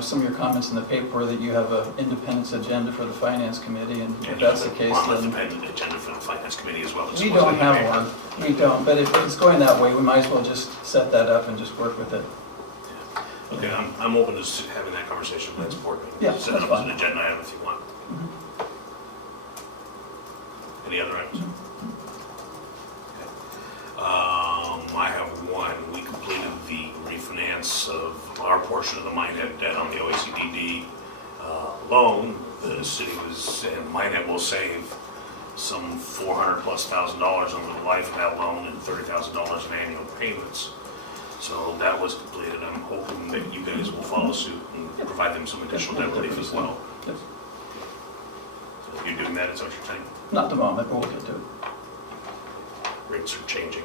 Some of your comments in the paper were that you have an independence agenda for the finance committee, and if that's the case, then Independent agenda for the finance committee as well. we don't have one. We don't, but if it's going that way, we might as well just set that up and just work with it. Okay, I'm open to having that conversation with next board meeting. Yeah, Set it that's up as an fine. agenda item if you want. Any other items? I have one. We completed the refinance of our portion of the MINET debt on the OECD loan. The city and MINET will save some $400,000+ over the life of that loan and $30,000 in annual payments. So that was completed. I'm hoping that you guys will follow suit and provide them some additional debt relief as well. Yes. You're doing that, is that what you're saying? Not the moment, but we'll get to it. Rates are changing.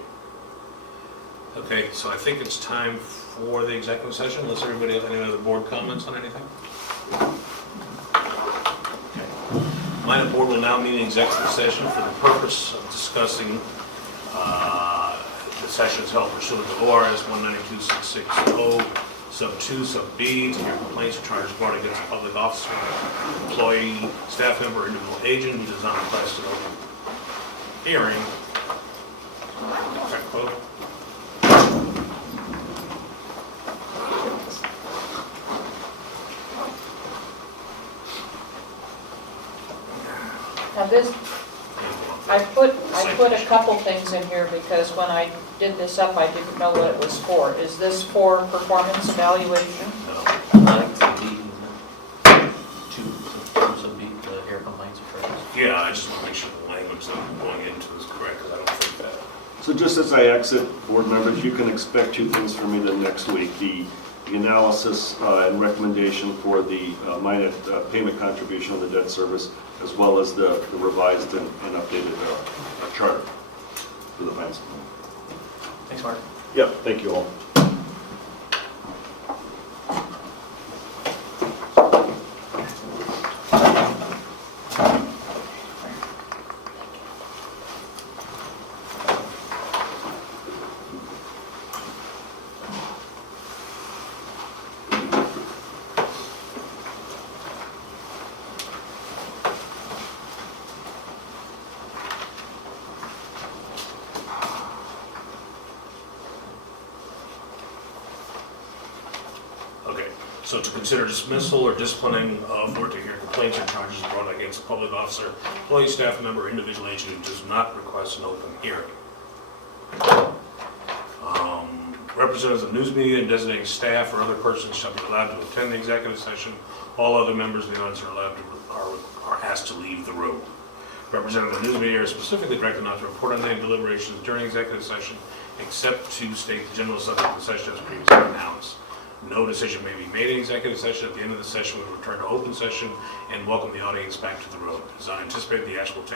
Okay, so I think it's time for the executive session, unless everybody has any other board comments on anything? MINET Board will now meet in executive session for the purpose of discussing the sessions held pursuant to ORS 192.660, sub 2, sub B, to hear complaints or charges brought against a public officer, employee, staff member, or individual agent who does not request an open hearing. Check vote. Now this, I put a couple things in here because when I did this up, I didn't know what it was for. Is this for performance evaluation? No. Sub B, sub B, the air complaints first. Yeah, I just want to make sure the language that I'm going into is correct, because I don't think that. So just as I exit, board members, you can expect two things from me the next week. The analysis and recommendation for the MINET payment contribution on the debt service, as well as the revised and updated charter for the finance committee. Thanks, Mark. Yep, thank you all. Okay, so to consider dismissal or disciplining of or to hear complaints or charges brought against a public officer, employee, staff member, or individual agent who does not request an open hearing. Representatives of news media and designated staff or other persons shall be allowed to attend the executive session. All other members of the audience are allowed to, are asked to leave the room. Representatives of news media are specifically directed not to report on any deliberations during executive session, except to state the general subject of the session as previously announced. No decision may be made in executive session. At the end of the session, we will return to open session and welcome the audience back to the room. As I anticipate, the action will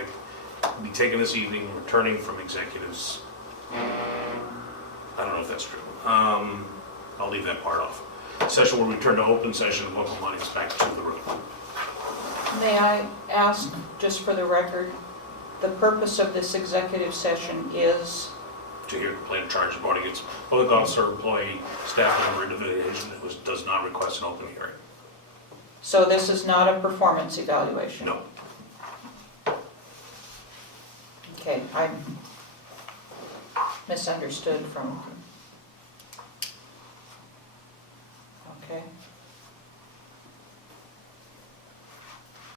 be taken this evening, returning from executives. I don't know if that's true. I'll leave that part off. Session will return to open session and welcome audience back to the room. May I ask, just for the record, the purpose of this executive session is? To hear complaint charges brought against public officer, employee, staff member, individual agent who does not request an open hearing. So this is not a performance evaluation? No. Okay, I misunderstood from